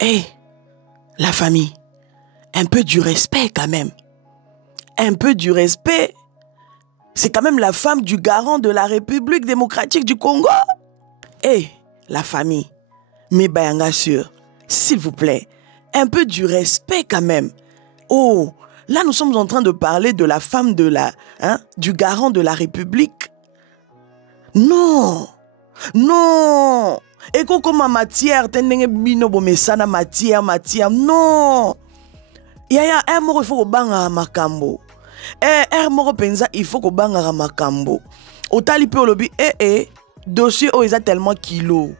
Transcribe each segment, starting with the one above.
Eh, la famille, un peu du respect quand même. Un peu du respect. C'est quand même la femme du garant de la République démocratique du Congo. Eh, la famille, mes bayanga sûrs, s'il vous plaît, un peu du respect quand même. Oh, là nous sommes en train de parler de la femme du garant de la République. Non, non. Et comme matière, tenenge bino bomesana matière, non. Yaya, moko il faut ko banga makambo. Moko penza il faut ko banga makambo. Otali pe olobi dossier eza tellement kilo.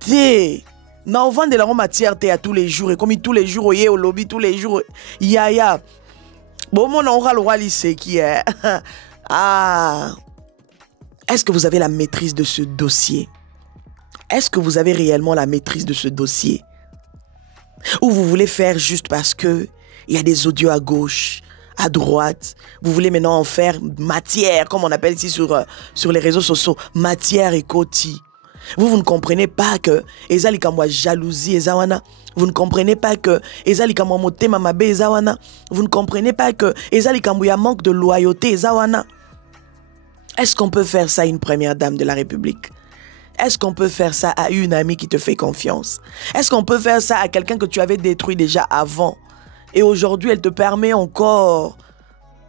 Té, na on vend de la matière té à tous les jours et comme tous les jours au lobby tous les jours. Yaya. Bon mon on va le roi lycée qui est. Ah. Est-ce que vous avez la maîtrise de ce dossier? Est-ce que vous avez réellement la maîtrise de ce dossier? Ou vous voulez faire juste parce que il y a des audios à gauche, à droite. Vous voulez maintenant en faire matière, comme on appelle ici sur les réseaux sociaux, matière et koti. Vous ne comprenez pas que ezali kamwa jalousie ezawana. Vous ne comprenez pas que ezali kamwa motema mabe ezawana. Vous ne comprenez pas que ezali kamwa manque de loyauté ezawana. Est-ce qu'on peut faire ça à une première dame de la République? Est-ce qu'on peut faire ça à une amie qui te fait confiance? Est-ce qu'on peut faire ça à quelqu'un que tu avais détruit déjà avant? Et aujourd'hui, elle te permet encore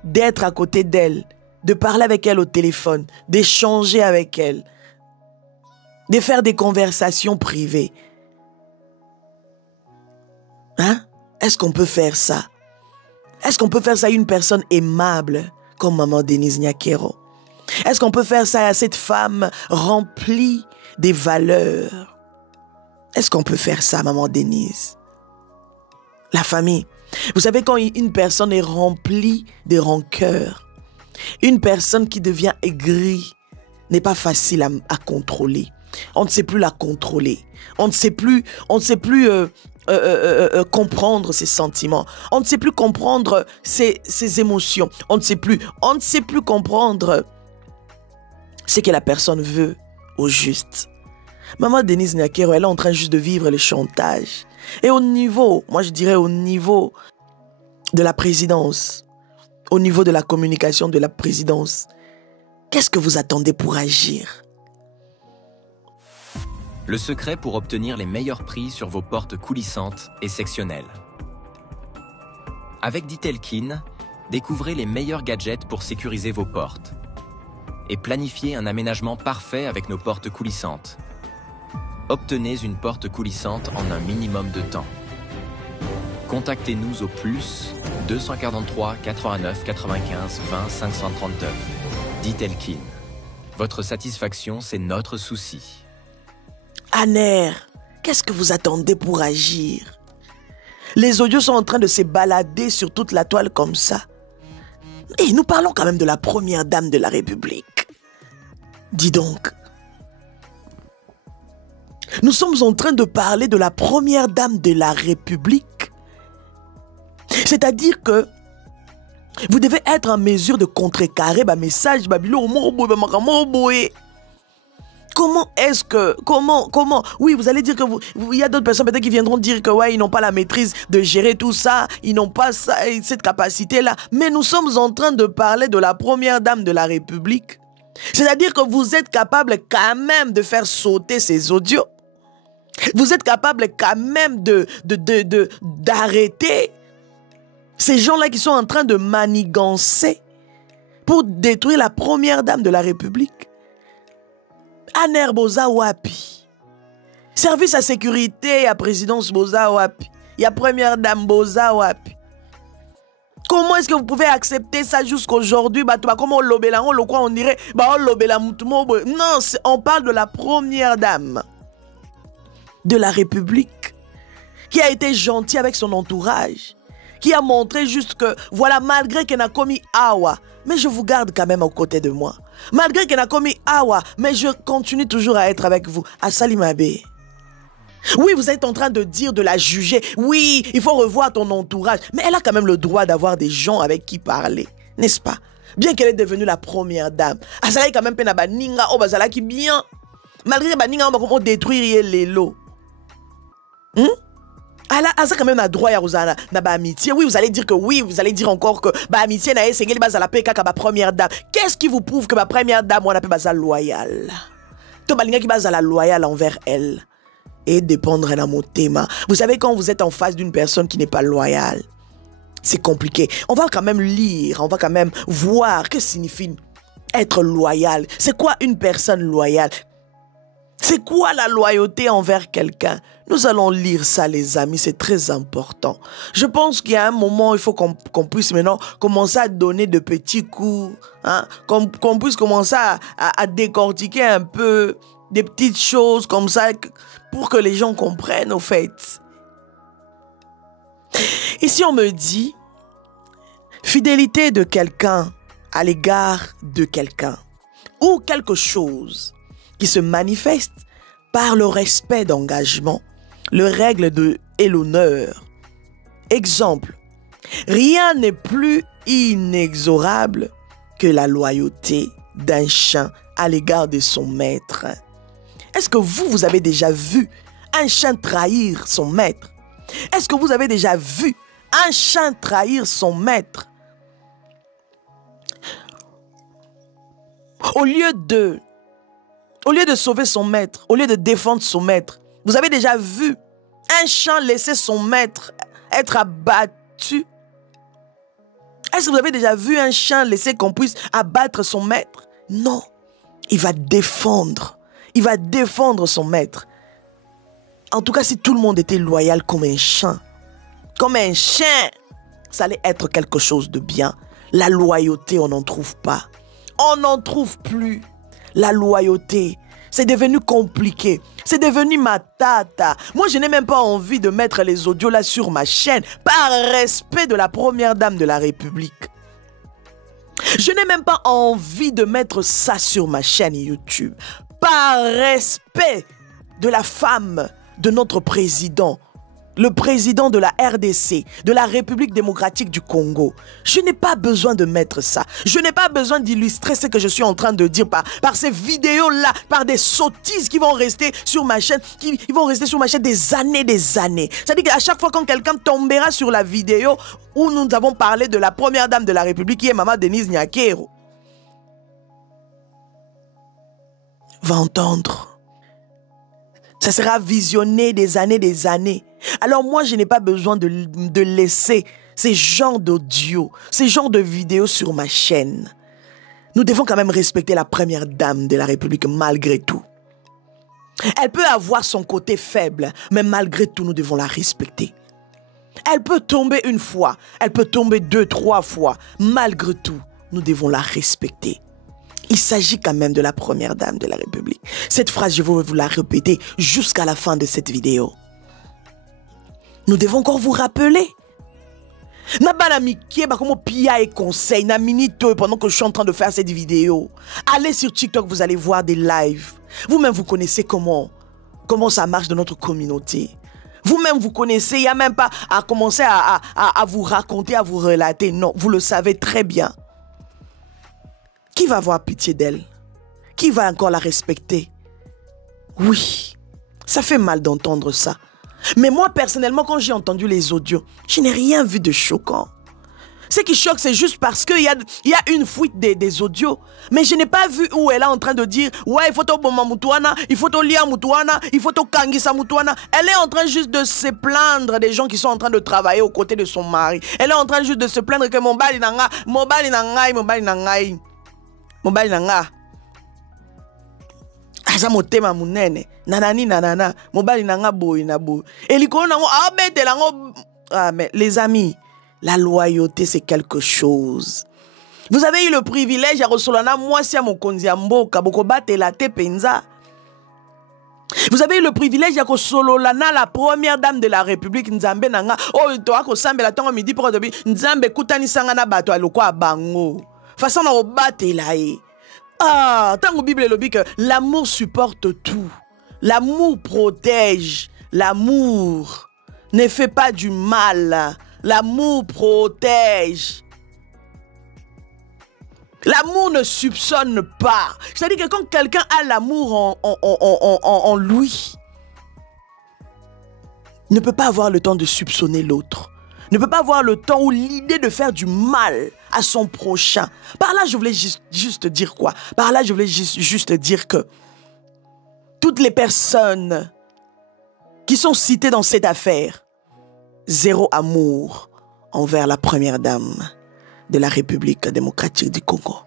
d'être à côté d'elle, de parler avec elle au téléphone, d'échanger avec elle, de faire des conversations privées. Hein? Est-ce qu'on peut faire ça? Est-ce qu'on peut faire ça à une personne aimable comme Maman Denise Nyakero? Est-ce qu'on peut faire ça à cette femme remplie des valeurs? Est-ce qu'on peut faire ça, Maman Denise? La famille. Vous savez, quand une personne est remplie de rancœur, une personne qui devient aigrie n'est pas facile à contrôler. On ne sait plus la contrôler. On ne sait plus comprendre ses sentiments. On ne sait plus comprendre ses émotions. On ne sait plus comprendre ce que la personne veut au juste. Maman Denise Nyakero, elle est en train juste de vivre le chantage. Et au niveau, moi je dirais au niveau de la présidence, au niveau de la communication de la présidence, qu'est-ce que vous attendez pour agir? Le secret pour obtenir les meilleurs prix sur vos portes coulissantes et sectionnelles. Avec Ditelkin, découvrez les meilleurs gadgets pour sécuriser vos portes et planifiez un aménagement parfait avec nos portes coulissantes. Obtenez une porte coulissante en un minimum de temps. Contactez-nous au plus 243 89 95 20 539. Ditelkin. Votre satisfaction, c'est notre souci. Aner, qu'est-ce que vous attendez pour agir? Les audios sont en train de se balader sur toute la toile comme ça. Et nous parlons quand même de la première dame de la République. Dis donc. Nous sommes en train de parler de la première dame de la République. C'est-à-dire que vous devez être en mesure de contrecarrer le message. Comment est-ce que... Comment oui, vous allez dire que il y a d'autres personnes peut-être qui viendront dire que ouais, ils n'ont pas la maîtrise de gérer tout ça, ils n'ont pas cette capacité-là. Mais nous sommes en train de parler de la première dame de la République. C'est-à-dire que vous êtes capable quand même de faire sauter ces audios. Vous êtes capable quand même d'arrêter ces gens-là qui sont en train de manigancer pour détruire la première dame de la République. Aner Boza Wapi. Service à sécurité à présidence Boza Wapi. Il y a première dame Boza Wapi. Comment est-ce que vous pouvez accepter ça jusqu'aujourd'hui? Comment on dirait non, on parle de la première dame de la République qui a été gentille avec son entourage, qui a montré juste que, voilà, malgré qu'elle a commis Awa, mais je vous garde quand même aux côtés de moi. Malgré qu'elle a commis Awa, mais je continue toujours à être avec vous. À Salimabe. Oui, vous êtes en train de dire, de la juger. Oui, il faut revoir ton entourage. Mais elle a quand même le droit d'avoir des gens avec qui parler. N'est-ce pas? Bien qu'elle est devenue la première dame. Asala quand même pena baninga o bazala qui bien. Malgré baninga on va détruire les lots. ça quand même a droit à Rosana na ba amitié. Oui, vous allez dire que oui, vous allez dire encore que ba amitié na esengeli bas la peka ka ba première dame. Qu'est-ce qui vous prouve que ma première dame on appelle bas loyale? To balinga ki bas la loyale envers elle et dépendre na motema. Vous savez quand vous êtes en face d'une personne qui n'est pas loyale, c'est compliqué. On va quand même lire, on va quand même voir que signifie être loyal. C'est quoi une personne loyale? C'est quoi la loyauté envers quelqu'un? Nous allons lire ça, les amis, c'est très important. Je pense qu'il y a un moment, il faut qu'on puisse maintenant commencer à donner de petits coups, hein? Qu'on puisse commencer à décortiquer un peu des petites choses comme ça pour que les gens comprennent, au fait. Ici, on me dit fidélité de quelqu'un à l'égard de quelqu'un ou quelque chose qui se manifeste par le respect d'engagement, le règle et l'honneur. Exemple, rien n'est plus inexorable que la loyauté d'un chien à l'égard de son maître. Est-ce que vous avez déjà vu un chien trahir son maître? Est-ce que vous avez déjà vu un chien trahir son maître? Au lieu de sauver son maître, au lieu de défendre son maître, vous avez déjà vu un chien laisser son maître être abattu? Est-ce que vous avez déjà vu un chien laisser qu'on puisse abattre son maître? Non, il va défendre son maître. En tout cas, si tout le monde était loyal comme un chien, ça allait être quelque chose de bien. La loyauté, on n'en trouve pas. On n'en trouve plus. La loyauté, c'est devenu compliqué. C'est devenu ma tata. Moi, je n'ai même pas envie de mettre les audios là sur ma chaîne par respect de la première dame de la République. Je n'ai même pas envie de mettre ça sur ma chaîne YouTube par respect de la femme de notre président, le président de la RDC, de la République démocratique du Congo. Je n'ai pas besoin de mettre ça. Je n'ai pas besoin d'illustrer ce que je suis en train de dire par ces vidéos-là, par des sottises qui vont rester sur ma chaîne, qui vont rester sur ma chaîne des années. C'est-à-dire qu'à chaque fois quand quelqu'un tombera sur la vidéo où nous avons parlé de la première dame de la République, qui est Maman Denise Nyakero, va entendre. Ça sera visionné des années. Alors moi, je n'ai pas besoin de laisser ces genres d'audio, ces genres de vidéos sur ma chaîne. Nous devons quand même respecter la première dame de la République malgré tout. Elle peut avoir son côté faible, mais malgré tout, nous devons la respecter. Elle peut tomber une fois, elle peut tomber 2, 3 fois. Malgré tout, nous devons la respecter. Il s'agit quand même de la première dame de la République. Cette phrase, je vais vous la répéter jusqu'à la fin de cette vidéo. Nous devons encore vous rappeler. Pendant que je suis en train de faire cette vidéo, allez sur TikTok, vous allez voir des lives. Vous-même, vous connaissez comment ça marche dans notre communauté. Vous-même, vous connaissez, il n'y a même pas à commencer à vous raconter, à vous relater. Non, vous le savez très bien. Qui va avoir pitié d'elle? Qui va encore la respecter? Oui, ça fait mal d'entendre ça. Mais moi, personnellement, quand j'ai entendu les audios, je n'ai rien vu de choquant. Ce qui choque, c'est juste parce qu'il y a une fuite des audios. Mais je n'ai pas vu où elle est en train de dire « Ouais, il faut to boma mutuana, il faut to lia mutuana, il faut to kangisa mutuana ». Elle est en train juste de se plaindre des gens qui sont en train de travailler aux côtés de son mari. Elle est en train juste de se plaindre que « Mobali nanga, mobali nangai, mobali nangai ». Mobali nanga aza motema munene nanana mobali nanga boy na boy elikolo nango abetela ngo. Ah, mais les amis, la loyauté c'est quelque chose. Vous avez eu le privilège ya kosolana mwasi ya mokonzi ya mboka bokobatela te penza. Vous avez eu le privilège ya kosololana la première dame de la République Nzambe nanga oyo to akosambela tango midi poko tobi Nzambe kutanisanga na bato alokwa bango. Façon na obatela e. Ah, tant que Bible le dit que l'amour supporte tout. L'amour protège. L'amour ne fait pas du mal. L'amour protège. L'amour ne soupçonne pas. C'est-à-dire que quand quelqu'un a l'amour en lui, ne peut pas avoir le temps de soupçonner l'autre. Ne peut pas avoir le temps ou l'idée de faire du mal à son prochain. Par là, je voulais juste dire quoi? Par là, je voulais juste dire que toutes les personnes qui sont citées dans cette affaire, zéro amour envers la première dame de la République démocratique du Congo.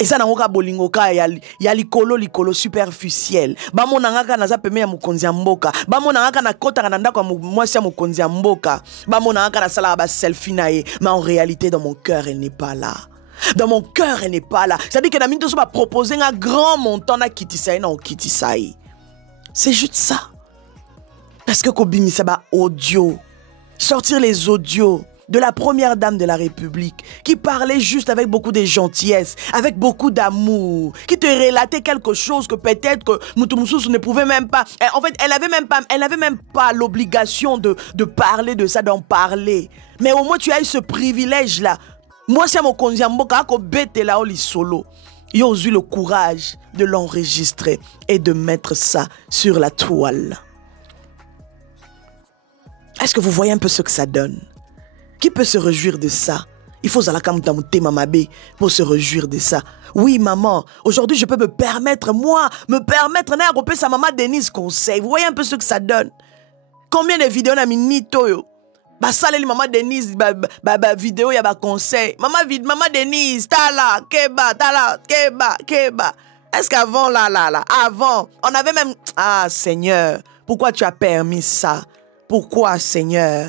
Et ça n'a pas bolingoka ya likolo superficiel. Ba monanga na za peme ya mukonzi ya mboka. Ba monanga na kota na ndako mwasi ya mukonzi ya mboka. Ba monanga na sala ba selfie na ye. Mais en réalité dans mon cœur elle n'est pas là. Dans mon cœur elle n'est pas là. C'est-à-dire que na minto so ba proposer un grand montant na kitisaï na okitisaï. C'est juste ça. Parce que kobimi ça ba audio. Sortir les audios de la première dame de la République, qui parlait juste avec beaucoup de gentillesse, avec beaucoup d'amour, qui te relatait quelque chose que peut-être que Moutoumoussous ne pouvait même pas. En fait, elle n'avait même pas l'obligation de parler de ça, d'en parler. Mais au moins, tu as eu ce privilège-là. Moi, c'est mon konziamboka, ko bete la oli solo. Ils ont eu le courage de l'enregistrer et de mettre ça sur la toile. Est-ce que vous voyez un peu ce que ça donne? Qui peut se réjouir de ça? Il faut zalakamutamuté mamabé pour se réjouir de ça. Oui, maman, aujourd'hui, je peux me permettre n'a repé sa maman Denise conseil. Vous voyez un peu ce que ça donne? Combien de vidéos n'a mis nito? Bah, ça, les maman Denise, vidéo, il y a conseil. Maman Denise, tala, keba. Est-ce qu'avant, avant, on avait même... Ah, Seigneur, pourquoi tu as permis ça? Pourquoi, Seigneur?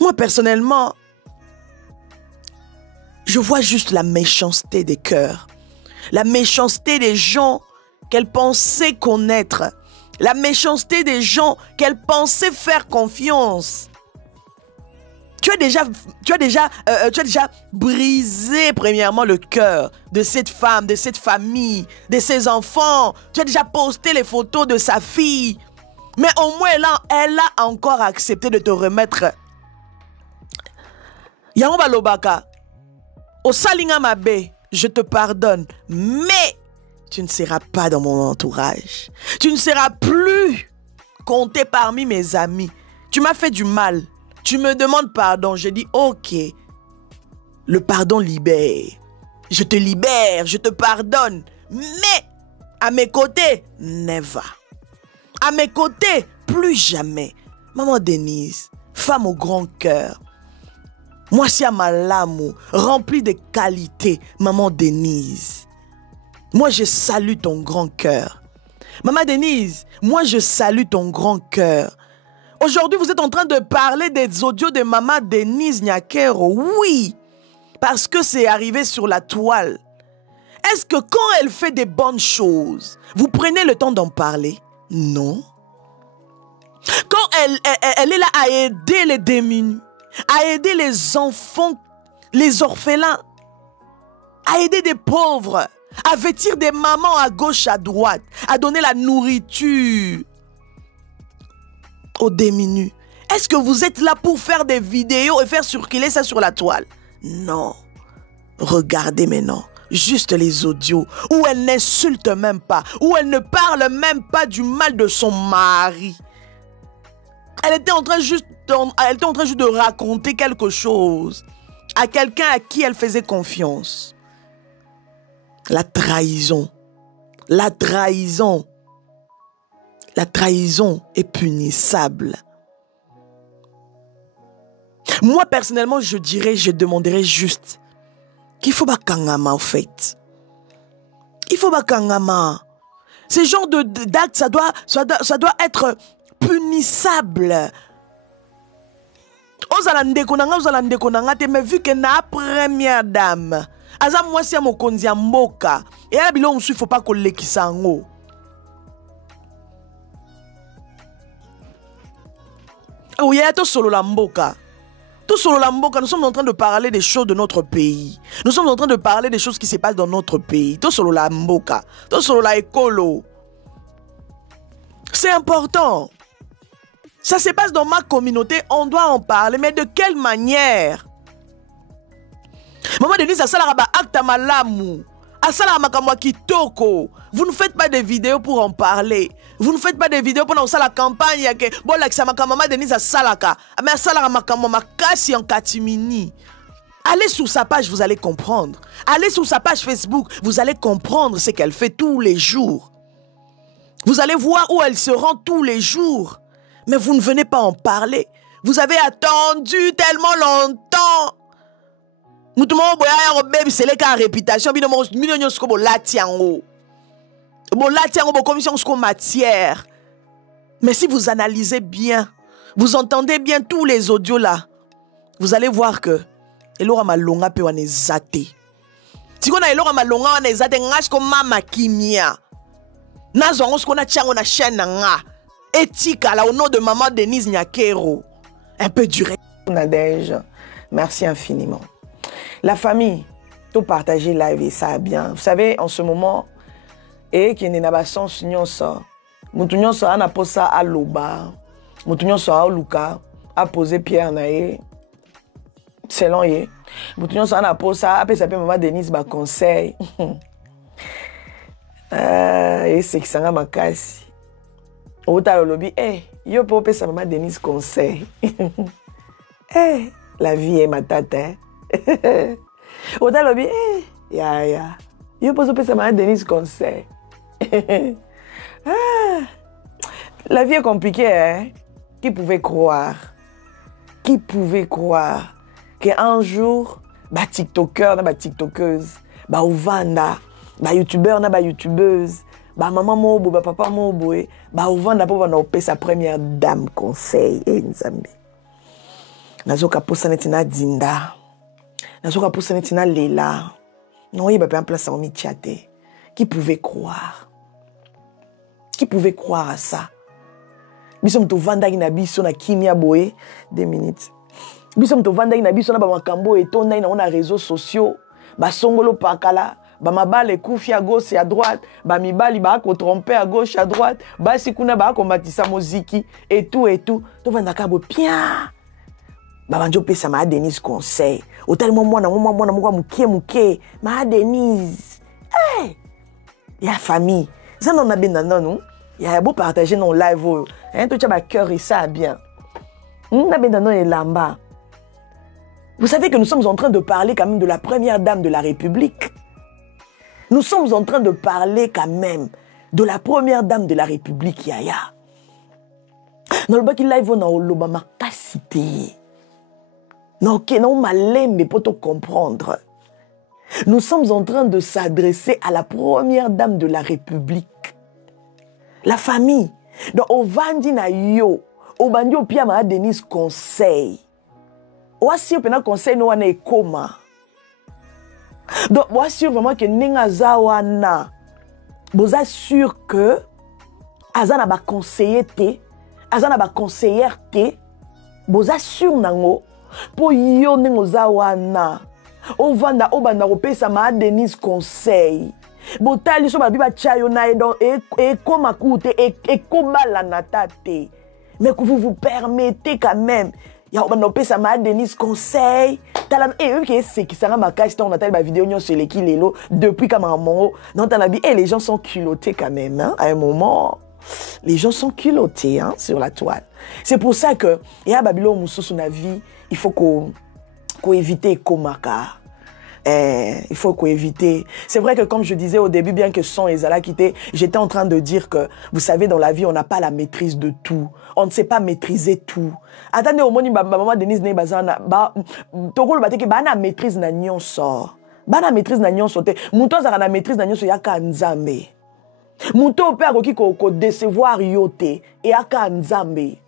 Moi, personnellement, je vois juste la méchanceté des cœurs. La méchanceté des gens qu'elle pensait connaître. La méchanceté des gens qu'elle pensait faire confiance. Tu as déjà brisé, premièrement, le cœur de cette femme, de cette famille, de ses enfants. Tu as déjà posté les photos de sa fille. Mais au moins, là, elle a encore accepté de te remettre... Yangoba Lobaka, au Salinga Mabe, je te pardonne, mais tu ne seras pas dans mon entourage. Tu ne seras plus compté parmi mes amis. Tu m'as fait du mal. Tu me demandes pardon. Je dis ok. Le pardon libère. Je te libère, je te pardonne. Mais à mes côtés, never. À mes côtés, plus jamais. Maman Denise, femme au grand cœur. Moi, c'est à ma lame, remplie de qualités, maman Denise. Moi, je salue ton grand cœur. Maman Denise, moi, je salue ton grand cœur. Aujourd'hui, vous êtes en train de parler des audios de maman Denise Nyakero. Oui, parce que c'est arrivé sur la toile. Est-ce que quand elle fait des bonnes choses, vous prenez le temps d'en parler? Non. Quand elle est là à aider les démunis, à aider les enfants, les orphelins, à aider des pauvres, à vêtir des mamans à gauche, à droite, à donner la nourriture aux démunis. Est-ce que vous êtes là pour faire des vidéos et faire circuler ça sur la toile? Non. Regardez maintenant, juste les audios où elle n'insulte même pas, où elle ne parle même pas du mal de son mari. Elle était en train juste de raconter quelque chose à quelqu'un à qui elle faisait confiance. La trahison. La trahison. La trahison est punissable. Moi, personnellement, je demanderais juste qu'il faut bakangama, en fait. Il faut bakangama. Ce genre d'acte, ça doit être punissable. Mais vu que la première dame, aza mwasi ya mokonzi ya mboka, et ya bilongo il faut pas qu'on lekisa ngo. Oh, il y a tout solo la mboka. Tout solo la mboka, nous sommes en train de parler des choses de notre pays. Nous sommes en train de parler des choses qui se passent dans notre pays. Tout solo la mboka. Tout solo la écolo. C'est important. Ça se passe dans ma communauté, on doit en parler, mais de quelle manière? Maman Denise, ça la acte malamu. Asala makamwa kitoko. Vous ne faites pas des vidéos pour en parler. Vous ne faites pas des vidéos pour lancer la campagne. Bon, là, ça makamama Denise a salaka. Mais asala makamwa makasi en katimini. Allez sur sa page, vous allez comprendre. Allez sur sa page Facebook, vous allez comprendre ce qu'elle fait tous les jours. Vous allez voir où elle se rend tous les jours. Mais vous ne venez pas en parler. Vous avez attendu tellement longtemps. Moutoumou boya bébé c'est la réputation bino millions sko bo latiango. Bo latiango bo commission sko matière. Mais si vous analysez bien, vous entendez bien tous les audios là, vous allez voir que elora malonga pe wane zate. Tikona elora malonga wane zate ngasko mama kimia. Nazo ngo na tiango na chaîne nga. Etika là au nom de maman Denise Nyakero. Un peu dur. Nadège, merci infiniment. La famille, tout partager live et ça bien. Vous savez, en ce moment, et qui n'est pas sens nyonso. Moutounyon so a posé à Loba. Moutounyon so a Luka a posé Pierre nae. Selon ye. Moutounyon so a posé à maman Denise ba conseil. Et c'est qui sanga makasi. Ota lobby, yo po pesa maman Denise conseil. La vie est ma tata. Ota lobby, ya. Yo po pesa maman Denise conseil. La vie est compliquée, hein? Qui pouvait croire? Qui pouvait croire qu'un jour, ba TikToker, ba TikTokeuse, ba Ovanda, ba YouTuber, ba YouTubeuse, ba maman mobo, ba papa mobo, ba Ovanda pour na opé sa première dame conseil et nzambe. Nazoka posa netina dinda. Nazoka posa netina lela. Non, il va pas en place en michate. Qui pouvait croire? Qui pouvait croire à ça? Bisom to vanda ina biso na kimia boye 2 minutes. Bisom to vanda ina biso na ba makambo etonda ina on a réseaux sociaux, ba songolo pakala, ba mabale kufi à gauche et à droite, ba mibali ba ko tromper à gauche à droite, ba sikuna ba ko matisa muziki et tout. To vanda kabo bien. Ba banjo pesa ma Denise conseil. Otel mwana muke ma Denise. La famille. Ça n'en a bien non. Il y a beau partager nos live. Hein, tout ça cœur et ça bien. Vous savez que nous sommes en train de parler quand même de la première dame de la République. Nous sommes en train de parler quand même de la première dame de la République, Yaya. Dans le baki live on a l'Obama capacité. Non, non malin mais pour te comprendre. Nous sommes en train de s'adresser à la première dame de la République. La famille. Donc, au vandi na yo, au bandi au pia ma Denise conseil. Ou assure pena conseil no wana ekoma. Donc, ou assure vraiment que nenga zawana. Vous assure que azana ba conseiller te, azana ba conseillère te, vous assure nango pour yo nengo zawana. Au vanda au banda opesa ma Denise conseil. Botali so babi ba chayo na et comme akute et kobala natate. Mais que vous permettez quand même. Ya banda opesa ma Denise conseil. Tala que c'est qui sera ma cache on a ba vidéo nyon sur les kilelo depuis comme un moment. Non t'as dit les gens sont culottés quand même hein, à un moment. Les gens sont culottés hein, sur la toile. C'est pour ça que ya babilo mususu na vie, il faut qu'on éviter komaka. Il faut éviter. C'est vrai que comme je disais au début, bien que son et Zala quitté, j'étais en train de dire que, vous savez, dans la vie, on n'a pas la maîtrise de tout. On ne sait pas maîtriser tout. Attendez, au moment maman Denise ne bazana, tokolo bateke bana maîtrise na nyonso. Bana maîtrise na nyonso te. Mouton za na maîtrise na nyonso yaka nzambe. Mouton pe akoki ko décevoir yote et yaka nzambe.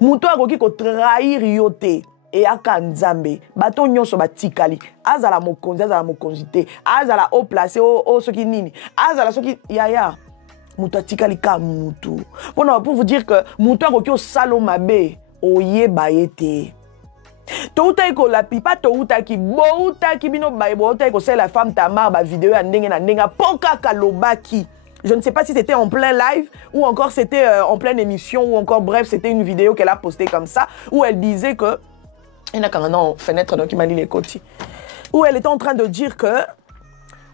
Mouton akoki ko trahir yote. Et aka nzambe bato nyonso batikali azala mokonzi te azala au placé au soki nini azala soki yaya mutu atikali ka mutu pour vous dire que mutu akoki osalo mabe oyeba yete touta ko la pipa touta ki bouta ki bino ba bouta ko c'est la femme Tamar ba vidéo ya ndenge na ndenga poka kalobaki. Je ne sais pas si c'était en plein live ou encore c'était en pleine émission ou encore bref c'était une vidéo qu'elle a postée comme ça où elle disait que il y a quand même une fenêtre donc il m'a dit les côtés. Où elle était en train de dire que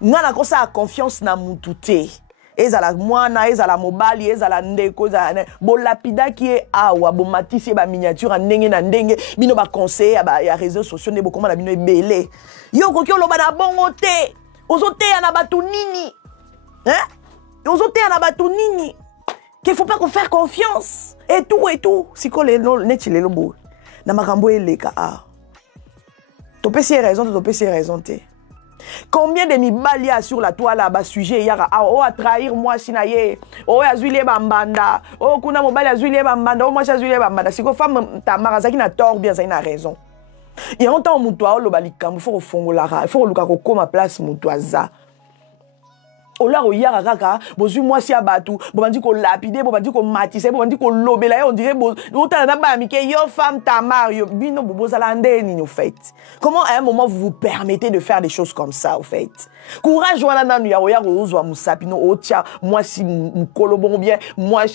nga na kosa confiance na mutu te. Ezala mwana, ezala mobali, ezala ndeko, ezala bo lapida qui est awa, bo matisi ba miniature ndenge na ndenge, bino ba conseiller ya réseaux sociaux ne bo koma na bino ebele. Yo koki oloba na bongo te. Ozote ya na batu nini? Hein? Ozote ya na batu nini? Qu'il faut pas qu'on faire confiance. Et tout. Si ko le neti le lobo. Na makambo eleka a. Topé si raison, topé si raison te. Combien de mibali sur la toile là-bas sujet yara oh a trahir moi sinaye oh azuile bambanda oh kuna mobali azuile bambanda oh moi azuile bambanda siko femme ta marazaki na tort bien ça ina raison et en temps mutoa lo balikambu faut fongola il faut luka ko koma place mutoaza ola o yara kaka bozu moi si abatu bobandi ko lapide bobandi ko matise bobandi ko lobela on dirait bo otala na ba mi ke yo femme ta mario bino bobozala ndeni no fait. Comment à un moment vous vous permettez de faire des choses comme ça au fait? Courage wana nanu ya oya ozwa musapino otia moi si mkolobon bien moi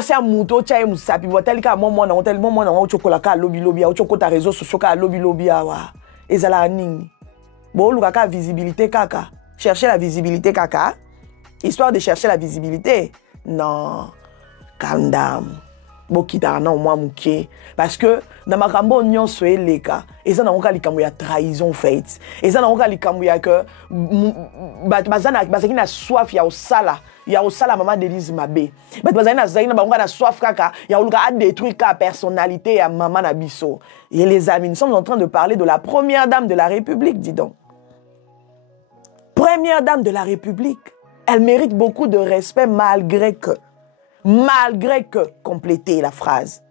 c'est un mouton tia musapi botel ka moment na ochokola ka lobby a ochokota réseaux sociaux ka lobby awa ezala nini bo luka ka visibilité kaka. Chercher la visibilité, caca. Histoire de chercher la visibilité. Non. Calm down. Bokita non moi mouké. Parce que dans ma cambo nyon soe leka. Et ça n'a pas likambo ya trahison fait. Et ça n'a pas likambo ya que bazana bazaki na soif ya osala. Ya osala maman Denise Mabé. Bazana na zaina ba na soif kaka. Ya oluka a détruire ka personnalité ya maman na biso. Et les amis, nous sommes en train de parler de la première dame de la République, dis donc. Première dame de la République, elle mérite beaucoup de respect malgré que, complétez la phrase.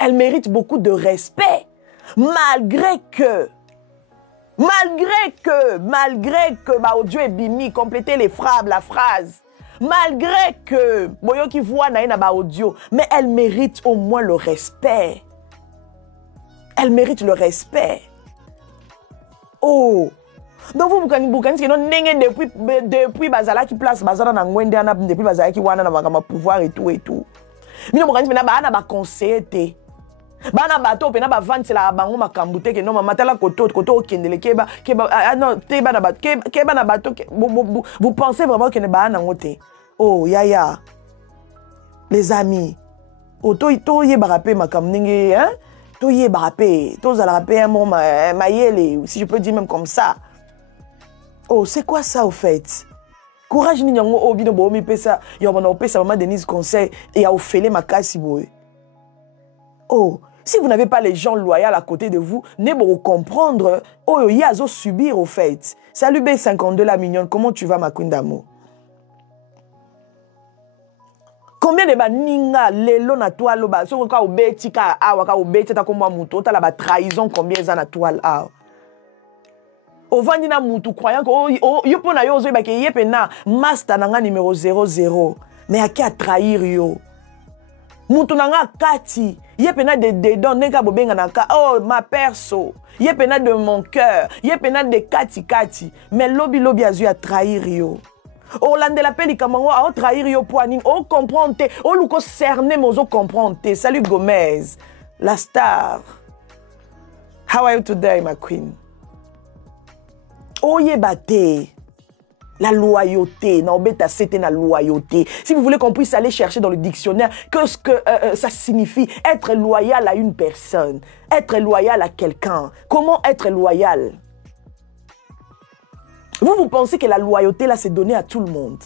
Elle mérite beaucoup de respect malgré que, bah, audio est bimi, complétez les phrases, la phrase. Malgré que, boyo qui voit naïna ba audio, mais elle mérite au moins le respect. Elle mérite le respect. Oh! Donc vous que non depuis bazala qui place bazala na ngwende ana depuis bazala qui wana na makama pouvoir et tout. Mino mokani na ba na ba conseiller te. Ba na bato pe na ba vendre la bango makambu te que non matala koto okendele keba non te ba na bato keba na bato vous pensez vraiment que ne ba na ngote. Oh yaya. Les amis. Oh to ye barape makam ninge hein? To ye barape, to za la rape un mot mayele si je peux dire même comme ça. Oh, c'est quoi ça au fait? Courage ni nyango obi no bo mi pesa, yo bono pesa maman Denise conseil et a ofele makasi boy. Oh, si vous n'avez pas les gens loyaux à côté de vous, ne bon comprendre oh y a zo subir au fait. Salut B52 la mignonne, comment tu vas ma queen d'amour? Combien de baninga lelo na toile ba so ka obeti ka awa ka obeti ta komwa muto ta la ba trahison combien za na toile a. Ovandi na mutu croyant que yo pona yo zo ba ke yepe na master nanga numéro 00 mais a qui a trahir yo. Mutu nanga kati yepe na de don neka bobenga na ka oh ma perso yepe na de mon cœur yepe na de kati mais lobby azu a trahir yo. Orlande la peli kamango a trahir yo poanine o comprendre o luko cerner mozo comprendre. Salut Gomez la star. How are you today my queen? Oye bate la loyauté, non beta c'était la loyauté. Si vous voulez qu'on puisse aller chercher dans le dictionnaire qu'est-ce que ça signifie être loyal à une personne, être loyal à quelqu'un. Comment être loyal? Vous pensez que la loyauté là c'est donné à tout le monde?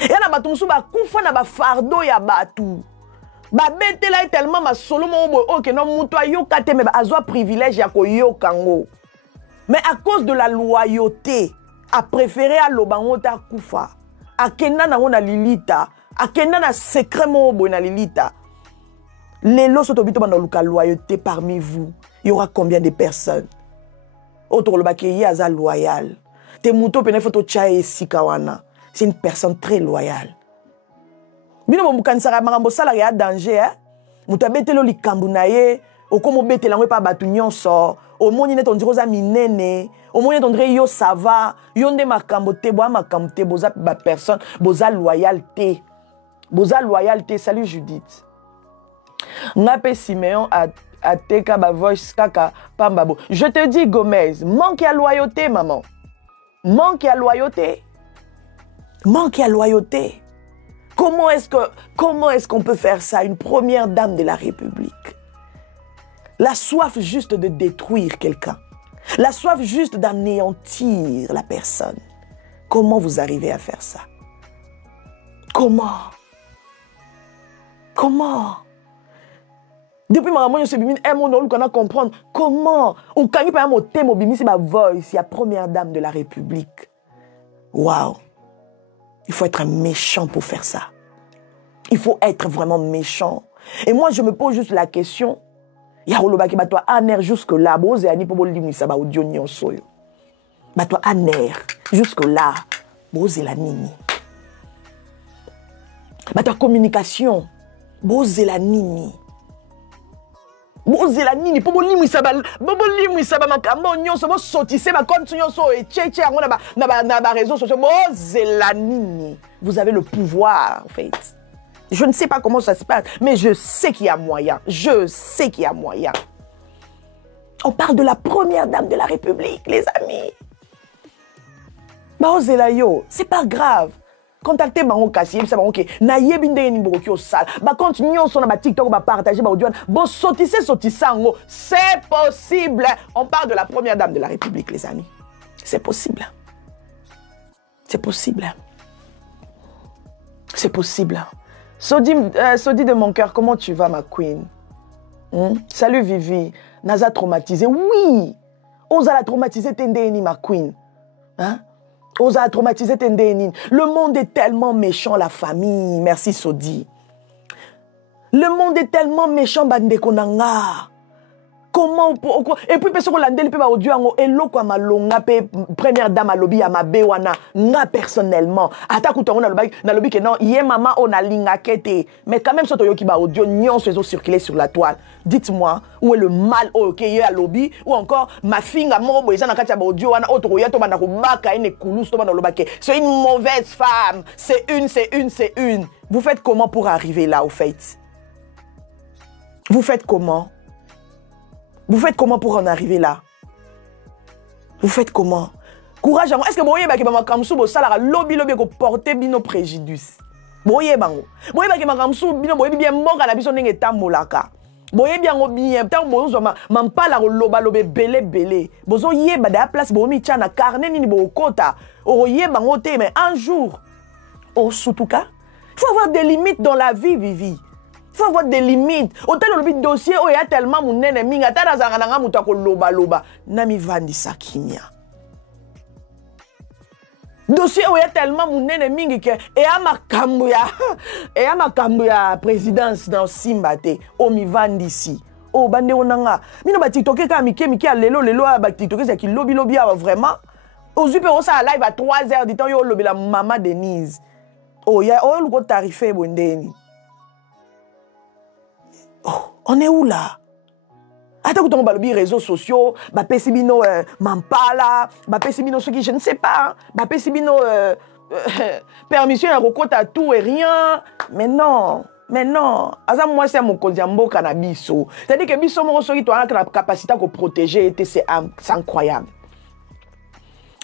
Et na batumsu ba kufa na ba fardo ya batu. Ba bete là tellement ma solo mo OK non muto yo kate me azwa privilège ya ko yo kango. Mais à cause de la loyauté, a préféré à l'obangota kufa, à kenda na ona lilita, à kenda na secret mo na lilita. Les lots sotobito bana luka loyauté parmi vous. Il y aura combien de personnes? Autre le bakeyi aza loyal. Te muto pene foto chae sikawana. C'est une personne très loyale. Bino mukansara marambo sala ya danger hein. Muto betelo likambu na ye, okomo betela ngwe pa batu nyonso. Au monde net on dirait minene, au monde net on dirait yo ça va, yo nde makambo te boza ba personne, boza loyauté. Salut Judith. Ngape Siméon Ateka ba voice kaka pambabo. Je te dis Gomez, manque à loyauté maman. Manque à loyauté. Manque à loyauté. Comment est-ce qu'on peut faire ça, une première dame de la République? La soif juste de détruire quelqu'un. La soif juste d'anéantir la personne. Comment vous arrivez à faire ça? Comment? Comment? Depuis ma maman, je suis bimine, un monde où on a comprendre comment. Ou quand il y a un thème, c'est ma voice, il y a première dame de la République. Waouh! Il faut être méchant pour faire ça. Il faut être vraiment méchant. Et moi, je me pose juste la question. Il y a un qui toi aner jusque là. Bon, c'est ani pour limi ça ba audio nyonso yo. Ba toi aner jusque là. Bon, c'est la nini. Ba toi communication. Bon, c'est la nini. Bon, c'est la nini pour limi ça ba makambo nyonso bo sotise ba compte nyonso et tchétché ngo na ba réseaux sociaux. Bon, c'est la nini. Vous avez le pouvoir en fait. Je ne sais pas comment ça se passe, mais je sais qu'il y a moyen. Je sais qu'il y a moyen. On parle de la première dame de la République, les amis. Bah, Zelayo, c'est pas grave. Contactez Maron Kassiem, ça va ok. Naye binde ni broki au sale. Bah, continuons sur ma TikTok, bah, partager, bah, audio. Bon, sautissez, c'est possible. On parle de la première dame de la République, les amis. C'est possible. C'est possible. C'est possible. Sodi de mon cœur, comment tu vas, ma queen? Salut Vivi. Naza traumatisé. Oui. Osa la traumatisé tendeni, ma queen. Hein? Osa la traumatisé tendeni. Le monde est tellement méchant, la famille. Merci Sodi. Le monde est tellement méchant, bande konanga. Comment et puis personne landeli pe ba audio ngo eloko malonga pe première dame à lobby à ma bewana nga personnellement ata kutongo na lobby que non yé maman on a linga kete mais quand même soto yoki ba audio nyon se circuler sur la toile. Dites-moi où est le mal OK à lobby ou encore ma fille nga mo boyeza na kati ya ba audio wana auto ya to bana ko baka ene kulus to bana lobake c'est une mauvaise femme, c'est une. Vous faites comment pour arriver là au fait? Vous faites comment? Vous faites comment pour en arriver là? Vous faites comment? Courage à moi. Est-ce que vous voyez que ma kamsou bo salara lobby ko porter bino préjudice? Boye bango. Boye que ma kamsou bino boye bien mboka na biso ndenge tamolaka. Boye bien ngo bien tant bozo ma mpala ko loba lobe belé. Bozo yeba da place bo mi tia na carnet nini bo kota. O yeba ngo te mais un jour au Sutuka, il faut avoir des limites dans la vie, Vivi. Il faut avoir des limites. Autant le dossier, il y a tellement mon ennemi, il y a tellement de loba. Nami vandi sakimia. Dossier, il y a tellement mon ennemi, et à ma kambuya présidence dans Simbate, o mi vandi si. Oh, bande onanga. Mino ba TikTok ka mike a lelo ba TikTok c'est qui lobby vraiment. Au super ça live à 3h du temps yo lobby la maman Denise. Oh, il y a le gros tarifé bondeni. Oh, on est où là? Attends que tu as les réseaux sociaux, bah pesibino mampala, bah pesibino ce qui je ne sais pas, bah pesibino permission à recota tout et rien. Mais non. Asa moi c'est mon kondiambo cannabiso. C'est-à-dire que biso mo soki toi la capacité de protéger c'est incroyable.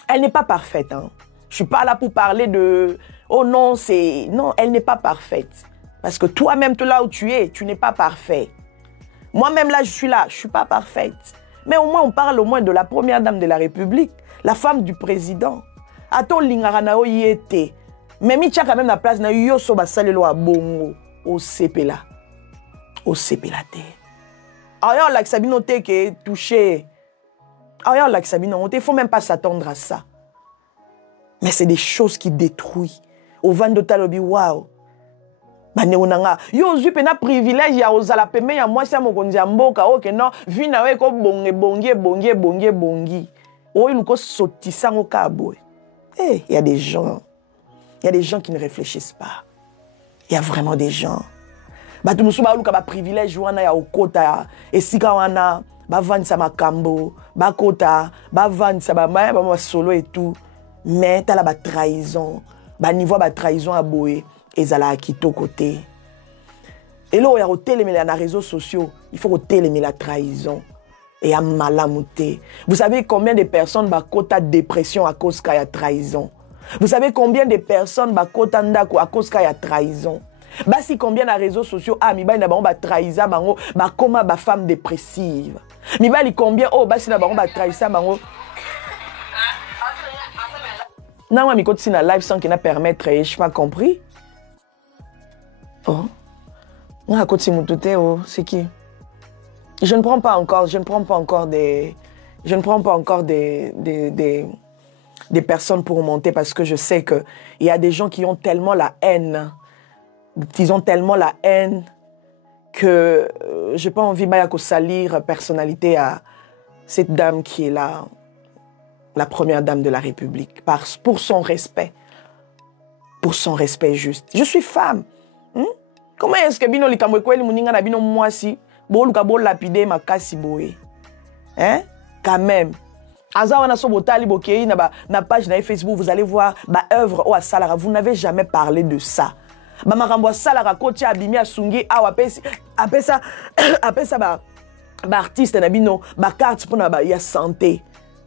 Elle n'est pas parfaite hein. Je suis pas là pour parler de oh non, elle n'est pas parfaite. Parce que toi-même, là où tu es, tu n'es pas parfait. Moi-même, là, je suis là, je ne suis pas parfaite. Mais au moins, on parle au moins de la première dame de la République, la femme du président. Ato lingaranao yete. Mais mi tcha quand même la place na yo so basalelo a bongo au CP là. Au CP là te. Alors là, Sabino te qui touché. Alors là, Sabino, il ne faut même pas s'attendre à ça. Mais c'est des choses qui détruisent. Au vent de Talobi, waouh. Bane onanga yo zupe na privilège ya ozala peme ya mwasi ya mokonzi ya mboka oke non vi na we ko bongi o iluko sotisa ngo kabo. Il y a des gens qui ne réfléchissent pas. Il y a vraiment des gens batu musuba luka ba privilège wana ya okota esika wana ba vanisa makambo ba kota ba vanisa ba solo et tout mais t'as la ba trahison ba niveau ba trahison à boé. Ezala kitoko côté. Et là, il y a télémé les réseaux sociaux. Il faut télémé la trahison. Et à malamouté. Vous savez combien de personnes ba kota dépression à cause qu'il y a trahison? Vous savez combien de personnes ba kota ndako à cause qu'il y a trahison? Bah si combien de réseaux sociaux mi ba na bango ba trahisa bango ba koma ba femme dépressive. Mi ba li combien bah si na bango ba trahisa bango. Non, moi mi koti na live sans qu'il na permettre, je pas compris. Oh. Moi koti mutute c'est qui? Je ne prends pas encore des personnes pour monter parce que je sais qu'il y a des gens qui ont tellement la haine. Ils ont tellement la haine que je n'ai pas envie de salir personnalité à cette dame qui est là, la première dame de la République, pour son respect. Pour son respect juste. Je suis femme. Comment est-ce que bino likamwekweli muninga na bino mwasi? Hein? Quand même. Na page na Facebook, vous allez voir ma œuvre ou à Salara. Vous n'avez jamais parlé de ça. Marambo Salara Kotia Abimi Asungi awa apesa artiste na bino ba carte pour na ba ya santé.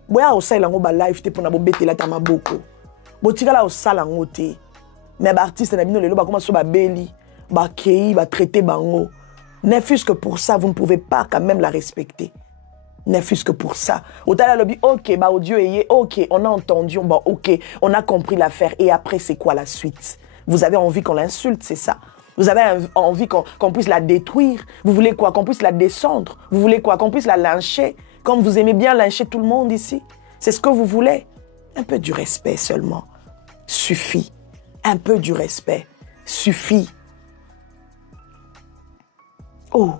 Boya osala ngo ba live te pour na bo betela ta maboko. Botika la osala ngote. Mais ba artiste na bino lelo ba commence ba beli, ba kei, ba traiter bango. Ne fût-ce que pour ça, vous ne pouvez pas quand même la respecter. Ne fût-ce que pour ça. Otala lobby, ok, bah audio est ok, on a entendu, bah ok, on a compris l'affaire. Et après, c'est quoi la suite? Vous avez envie qu'on l'insulte, c'est ça? Vous avez envie qu'on puisse la détruire? Vous voulez quoi? Qu'on puisse la descendre? Vous voulez quoi? Qu'on puisse la lyncher? Comme vous aimez bien lyncher tout le monde ici? C'est ce que vous voulez? Un peu du respect seulement. Suffit. Un peu du respect. Suffit. Oh.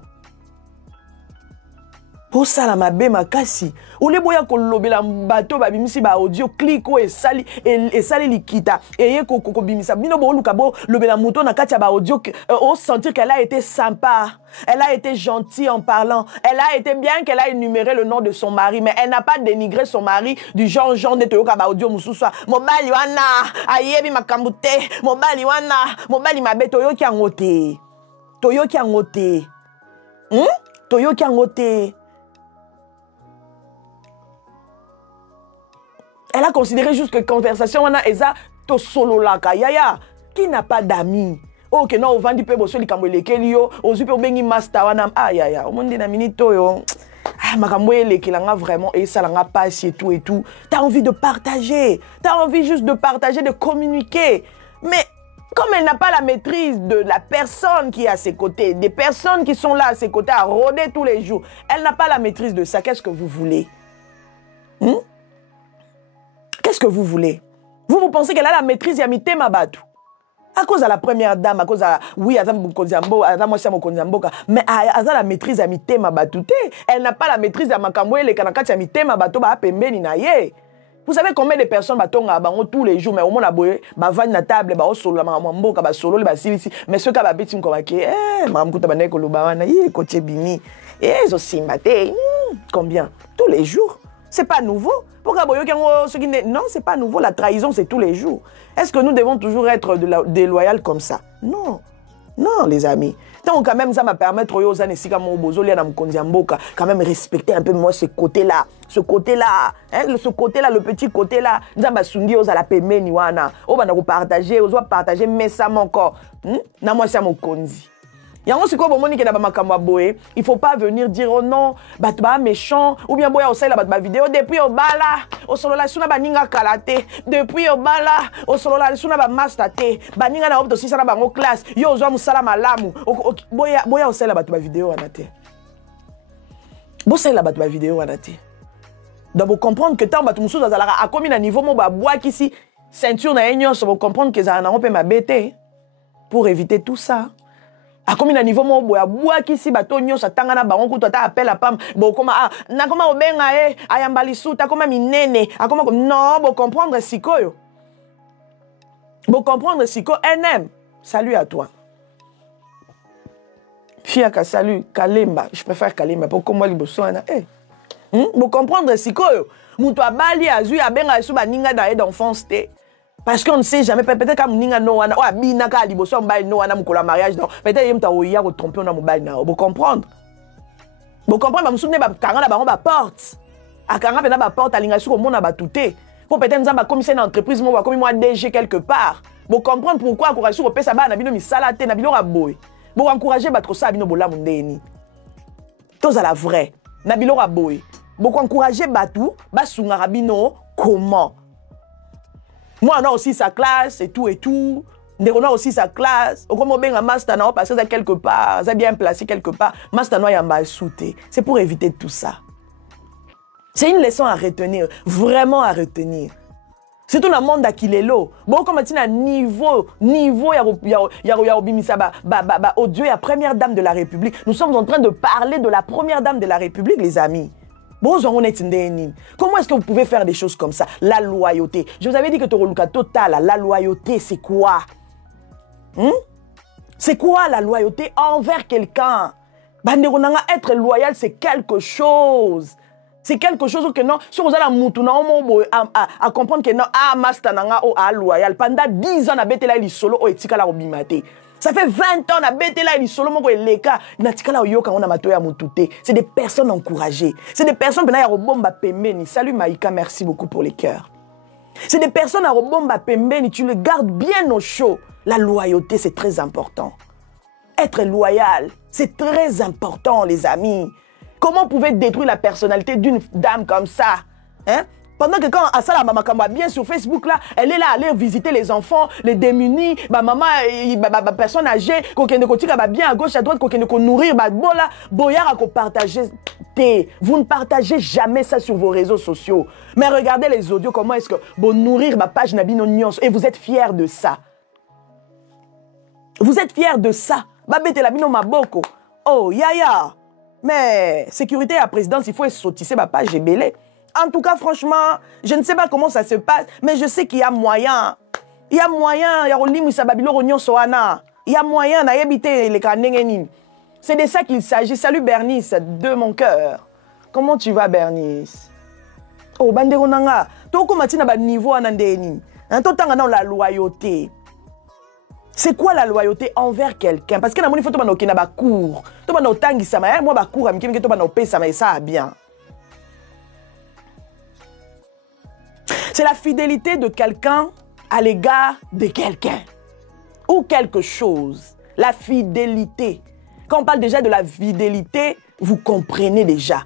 Pour ça la mabe makasi. Ou les boya ko lobela bateau ba bimisi ba audio click et sali likita et ye ko bimisa bino bo luka bo lobela moto na katia ba audio on sentir qu'elle a été sympa, elle a été gentille en parlant, elle a été bien qu'elle a énuméré le nom de son mari mais elle n'a pas dénigré son mari du genre de toyoka ba audio mususa mobali wana ayebi makambute mobali wana mobali mabe toyoki angote toyoki angote toyoki angote. Elle a considéré juste que conversation on a eza to solo laka yaya qui n'a pas d'amis. OK non on vend peu bosso likambo lekelio on zupe obengi master wana yaya o monde na minito yo makambo lekelanga vraiment et ça langa passe et tout. Tu as envie de partager, tu as envie juste de partager, de communiquer. Mais comme elle n'a pas la maîtrise de la personne qui est à ses côtés, des personnes qui sont là à ses côtés à rôder tous les jours, elle n'a pas la maîtrise de ça. Qu'est-ce que vous voulez? Qu'est-ce que vous voulez? Vous pensez qu'elle a la maîtrise de Mitema Batou? À cause de la première dame, à cause de... Oui, mais elle a la maîtrise de Mitema Batou. Elle n'a pas la maîtrise de Makamwe, les Kanakati à Mitema Batou, vous savez combien de personnes sont tous les jours, mais au moins, ils vont na table, ils solo, ils solo, mais ceux qui ont petit, combien? Tous les jours. C'est pas nouveau. Non, c'est pas nouveau. La trahison, c'est tous les jours. Est-ce que nous devons toujours être déloyaux comme ça? Non. Non, les amis. Donc, quand même, ça m'a permis quand même respecter un peu moi ce côté-là. Ce côté-là. Hein, ce côté-là, le petit côté-là. Nous avons la pemeni wana. On va partager, on doit partager, mais ça encore. Na moi, ça mon konzi. Il ne faut pas venir dire oh non, batba méchant, ou bien boya osai la batba vidéo depuis au bala, au solo la suna baninga kalate, depuis au bala, au solo la suna ba mastate, baninga na opto sisa na bango classe, yo zo musala malamu, boya osai la batba vidéo anate. Boya la batba vidéo anate. Donc vous comprendre que tant batu musu zazala a commis na niveau mo ba bois ici, ceinture na enyo, so vous comprendre que ça na on peut m'abêter pour éviter tout ça. A comme na niveau mo boya boa kisi bato nyonso tanga na bango kuto ta appel à pam bo koma na koma obenga ayambali suta koma minene akoma non bo comprendre sikoyo bo comprendre siko NM salut à toi Fiaka salut Kalemba je préfère Kalemba pour comment liboso na bo comprendre sikoyo muto abali azui abenga su baninga da d'enfance te Parce qu'on ne sait jamais, peut-être quand on a no wana, ou abina ka liboso mbaye no wana mukola mariage, peut-être yem ta oya ko tromper on a mobile na, vous comprendre? Vous comprenez, vous souvenez ba kanga ba ba porte. A kanga pena ba porte alinga su ko mona ba touté. Pour peut-être nzamba comme c'est une entreprise moi comme moi DG quelque part. Vous comprenez pourquoi encourager sur pesa ba na bino misala te na bino ka boy. Vous encourager ba trop ça bino bola mundeni. Tous à la vraie. Na bino ka boy. Vous encourager ba tout, ba sunga rabino comment? Moi, on a aussi sa classe et tout et tout. On a aussi sa classe. Comme on a un master, on passe quelque part, on bien placé quelque part. Master, on a mal sauté. C'est pour éviter tout ça. C'est une leçon à retenir, vraiment à retenir. Surtout dans le monde d'Akilelo. Bon, comme tu as niveau, il y a Dieu, il y a première dame de la République. Nous sommes en train de parler de la première dame de la République, les amis. Comment est-ce que vous pouvez faire des choses comme ça? La loyauté. Je vous avais dit que Toroluka total, la loyauté, c'est quoi? C'est quoi la loyauté envers quelqu'un? Être loyal, c'est quelque chose. C'est quelque chose que non, si vous allez à comprendre que non, master nanga o loyal. Pendant 10 ans, na betela li solo o etika la obimate. Ça fait 20 ans, na betela li solo moko eleka, na tika la yoka on a matoya mutute. C'est des personnes encouragées. C'est des personnes bena ya robomba pembeni. Salut Maïka, merci beaucoup pour les cœurs. C'est des personnes à robomba pembeni, tu le gardes bien au chaud. La loyauté, c'est très important. Être loyal, c'est très important, les amis. Comment vous pouvez détruire la personnalité d'une dame comme ça? Hein? Pendant que quand Assa la maman bien sur Facebook là, elle est là à aller visiter les enfants, les démunis, maman, personne âgée, qu'on bien à gauche, à droite, qu'on nourrir, bola, boyard à partager. Vous ne partagez jamais ça sur vos réseaux sociaux. Mais regardez les audios, comment est-ce que vous nourrir ma page Nabino Nyons et vous êtes fiers de ça. Vous êtes fiers de ça. Babete la bino maboko. Oh, yaya. Mais sécurité à la présidence, il faut sautisser ma page belé. En tout cas, franchement, je ne sais pas comment ça se passe, mais je sais qu'il y a moyen. Il y a moyen. Il y a moyen d'habiter les canengenim. C'est de ça qu'il s'agit. Salut Bernice, de mon cœur. Comment tu vas, Bernice? Oh, bandero nanga. Toko matina ba niveau anandeni. Un totanga na la loyauté. C'est quoi la loyauté envers quelqu'un? Parce que dans mon faut to na ba cour. To ba no tangi sama, moi ba cour amiki to ba no pe sama et ça bien. C'est la fidélité de quelqu'un à l'égard de quelqu'un ou quelque chose. La fidélité. Quand on parle déjà de la fidélité, vous comprenez déjà.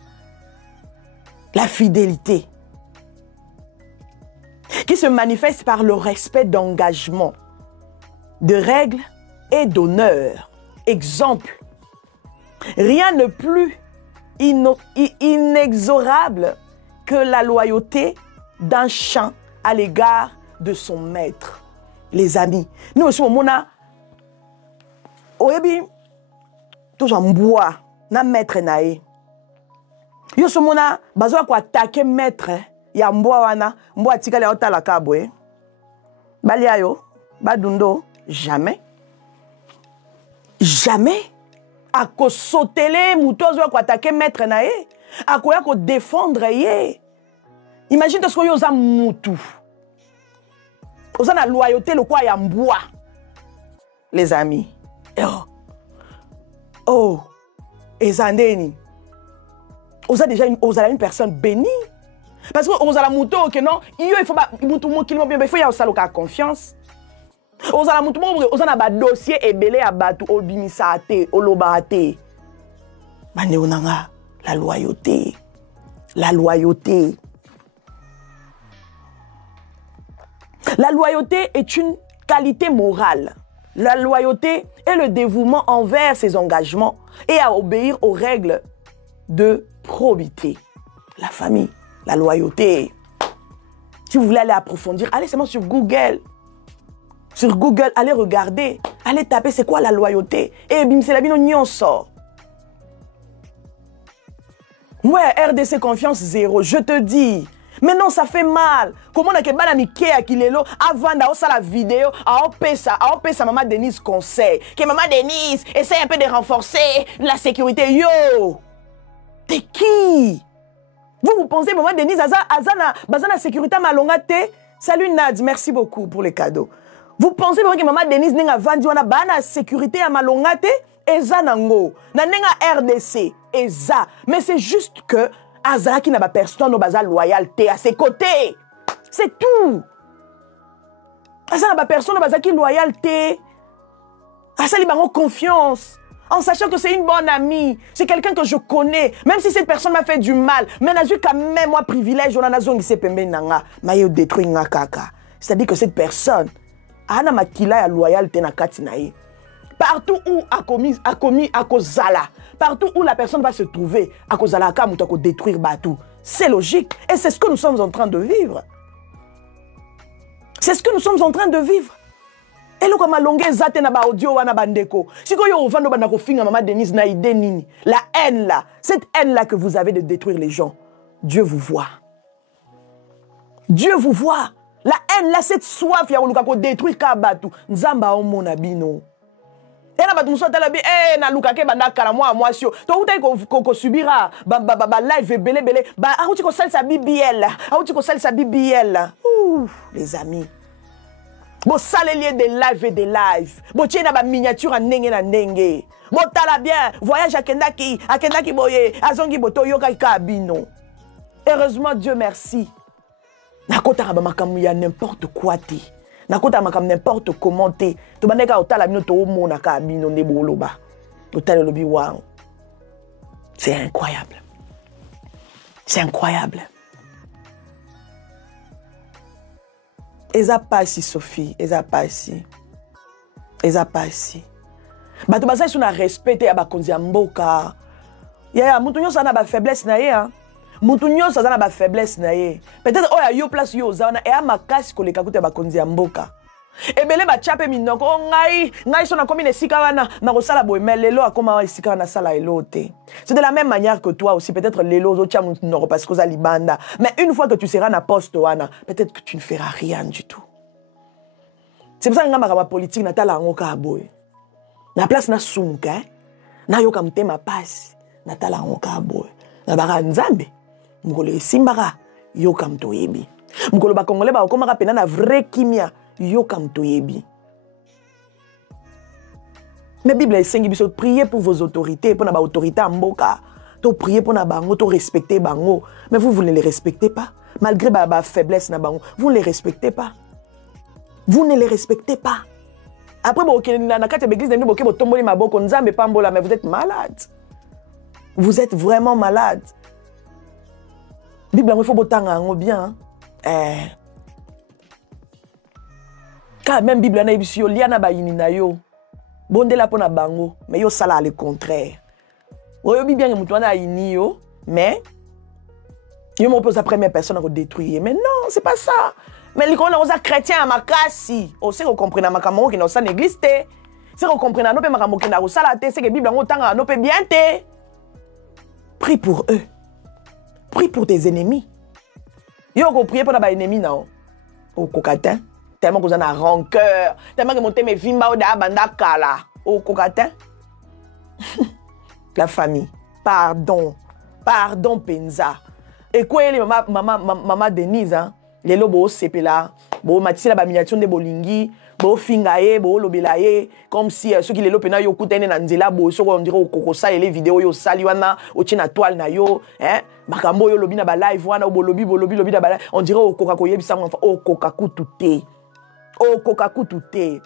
La fidélité qui se manifeste par le respect d'engagement, de règles et d'honneur. Exemple, rien de plus inexorable que la loyauté d'un chien à l'égard de son maître. Les amis, nous aussi, on a tous en bois, na maître nae. Yo so mona bazo ko attaquer maître ya mboa wana, mboa tika le otala kabwe. Balia yo, badundo, jamais. Jamais. Ako sotele mutozo ko attaquer maître nae, ako ya ko défendre ye. Imagine tout ce que yo za mutu. Oza na loyauté le quoi ya mboa. Les amis. Oh, et Zandeni. Vous avez déjà une personne bénie. Parce que vous avez la mouton, ok, non? Il faut pas, il faut y avoir la confiance. Vous avez la mouton, vous avez un dossier et belé à batu, au bimisate, au lobate. La loyauté. La loyauté. La loyauté est une qualité morale. La loyauté est le dévouement envers ses engagements et à obéir aux règles de probité. La famille, la loyauté. Si vous voulez aller approfondir, allez seulement sur Google. Sur Google, allez regarder. Allez taper c'est quoi la loyauté. Et bim, c'est la bino nyon sort. Moi, RDC Confiance 0, je te dis. Mais non, ça fait mal. Comment on a qu'à Mickey à Kilelo avant d'avoir la vidéo, à sa maman Denise conseil. Que maman Denise essaie un peu de renforcer la sécurité. Yo! T'es qui? Vous pensez maman Denise azana sécurité malongate? Salut Nad, merci beaucoup pour les cadeaux. Vous pensez que maman Denise n'est pas vendue à sécurité à Malongate? Eza nango. Nanenga RDC. Eza. Mais c'est juste que Azara qui n'a pas personne au bazar loyauté à ses côtés. C'est tout. Azara n'a pas personne au bazar qui loyauté. Azara n'a pas confiance. En sachant que c'est une bonne amie, c'est quelqu'un que je connais, même si cette personne m'a fait du mal, mais n'a eu quand même moi privilège, on a na zongi sepembe nanga, ma yo détruit nga kaka. C'est-à-dire que cette personne, ana makila ya loyauté na kati na ye. Partout où a commis à kozala, partout où la personne va se trouver, à kozala ka muto ko détruire batou. C'est logique et c'est ce que nous sommes en train de vivre. C'est ce que nous sommes en train de vivre. Et là, comme longue zate na ba audio wana bandeko. Si ko yo ovando banda ko finga maman Denise na ide nini. La haine là, cette haine là que vous avez de détruire les gens. Dieu vous voit. Dieu vous voit. La haine là, cette soif ya luka ko détruire ka batu. Nzamba o mona bino. Et là batu musota la bi na luka ke banda kala moi sio. To utai ko subira ba live belé ba auti ko salsa BBL. Auti ko salsa BBL. Ouh, les amis. Bon, salelier des lives et des lives. Bon, tiens, na ba miniature en nenge na nenge. Bon, tala bien. Voyage à Kendaki boye. Azongi boto yoka kabino. Heureusement, Dieu merci. Nakota ba makamu ya n'importe quoi ti. Nakota makam n'importe comment ti. To baneka otala bino to mona kabino ne boloba. To tala lobi wow. C'est incroyable. C'est incroyable. Eza pasi Sophie, eza pasi. Eza pasi. Bato basa sou na respecte ya bakonzi ya mboka. Ya mutu nyoso na ba faiblesse na ye hein. Mutu nyoso na ba faiblesse na ye. Peut-être oya yo place yo zaona e makasi koleka kuta bakonzi ya mboka. Ebele ba chape minoko ngai so na komi ne sika wana na kosala boye mais lelo akoma wa sika na sala elote. C'est de la même manière que toi aussi peut-être lelo zo chamu noro parce que za libanda mais une fois que tu seras na poste wana peut-être que tu ne feras rien du tout. C'est pour ça que ngamba ka politique na tala ngoka boye. Na place na sunka na yo kam tema passe na tala ngoka boye. Na bara nzambe mukolo simbara yo kam toyebi. Mukolo ba congolais ba okoma ka pena na vrai kimia. Yo kam toyebi. Mais Bible esengi biso prier pour vos autorités, pour na ba autorité mboka. To prier pour na bango, to respecter bango. Mais vous ne les respectez pas. Malgré ba faiblesse na bango, vous ne les respectez pas. Vous ne les respectez pas. Après bo na kati l'église ndenge boke botomboli maboko nzambe pambola mais vous êtes malade. Vous êtes vraiment malade. Bible il faut botanga ngo bien. Car même Bible na ibisi yo liana ba yini na yo. Bondela pona bango, mais yo sala le contraire. Oyo bi bien mutu na yini yo, mais yo mo pose la première personne à détruire. Mais non, c'est pas ça. Mais les qu'on a chrétien à makasi. O se ko comprendre makamoko ki na sa église té. Se ko comprendre no pe makamoko ki na sala té, c'est que Bible ngo tanga no pe bien té. Prie pour eux. Prie pour tes ennemis. Yo ko prier pour na ba ennemi na o kokatin. Tellement que vous en avez rancœur, tellement que mon thème est vimba ou d'abanda kala. Au cocatin. La famille. Pardon. Pardon, Penza. Et quoi, les maman Denise, hein? Les lobos, c'est là. Bon, matisse la miniature de Bolingi. Bon, fingaye, bon, lobelaye. Comme si ceux qui les lopena yo koutene nanzela, bo, so on dirait au kokosa et les vidéos yo saliwana, au china toile na yo, hein? Makambo yo lobi na ba live wana, au lobi na ba live. On dirait au coca-coye, au coca-cou tout est. Oh, Kokaku tout est.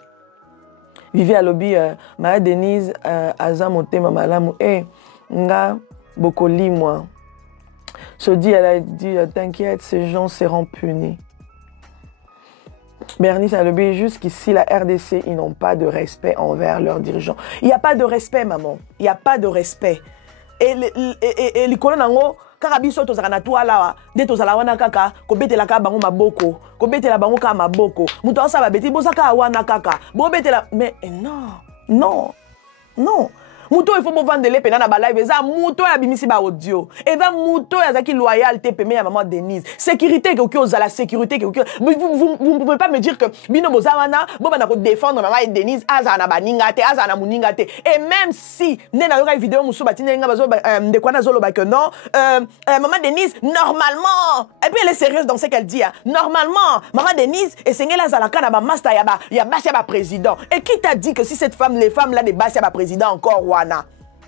Vivez à lobby, Maria Denise, Aza Motema Malamu, nga, Bokoli, moi. Sodi, elle a dit, t'inquiète, ces gens seront punis. Bernice a lobby, jusqu'ici, la RDC, ils n'ont pas de respect envers leurs dirigeants. Il n'y a pas de respect, maman. Il n'y a pas de respect. Et les colons, karabiso to zakana to ala de to zala wana kaka ko betela ka bango maboko ko betela bango ka maboko muto asa ba beti bosaka wana kaka bo betela mais non Mouto il faut vendre les pénana ba live eza mouto ya bimisi ba audio eza mouto ya zaki loyauté peme ya maman Denise sécurité que aux la sécurité que vous pouvez pas me dire que bino bozawana boba na ko défendre maman Denise azana baninga te azana muninga te et même si nena yoka vidéo musu batine nga bazo de quoi na zolo ba que non maman Denise normalement et puis elle est sérieuse dans ce qu'elle dit hein. Normalement maman Denise et sengela zalaka na ba master ya basi ya ba président et qui t'a dit que si cette femme les femmes là des basi ya ba président encore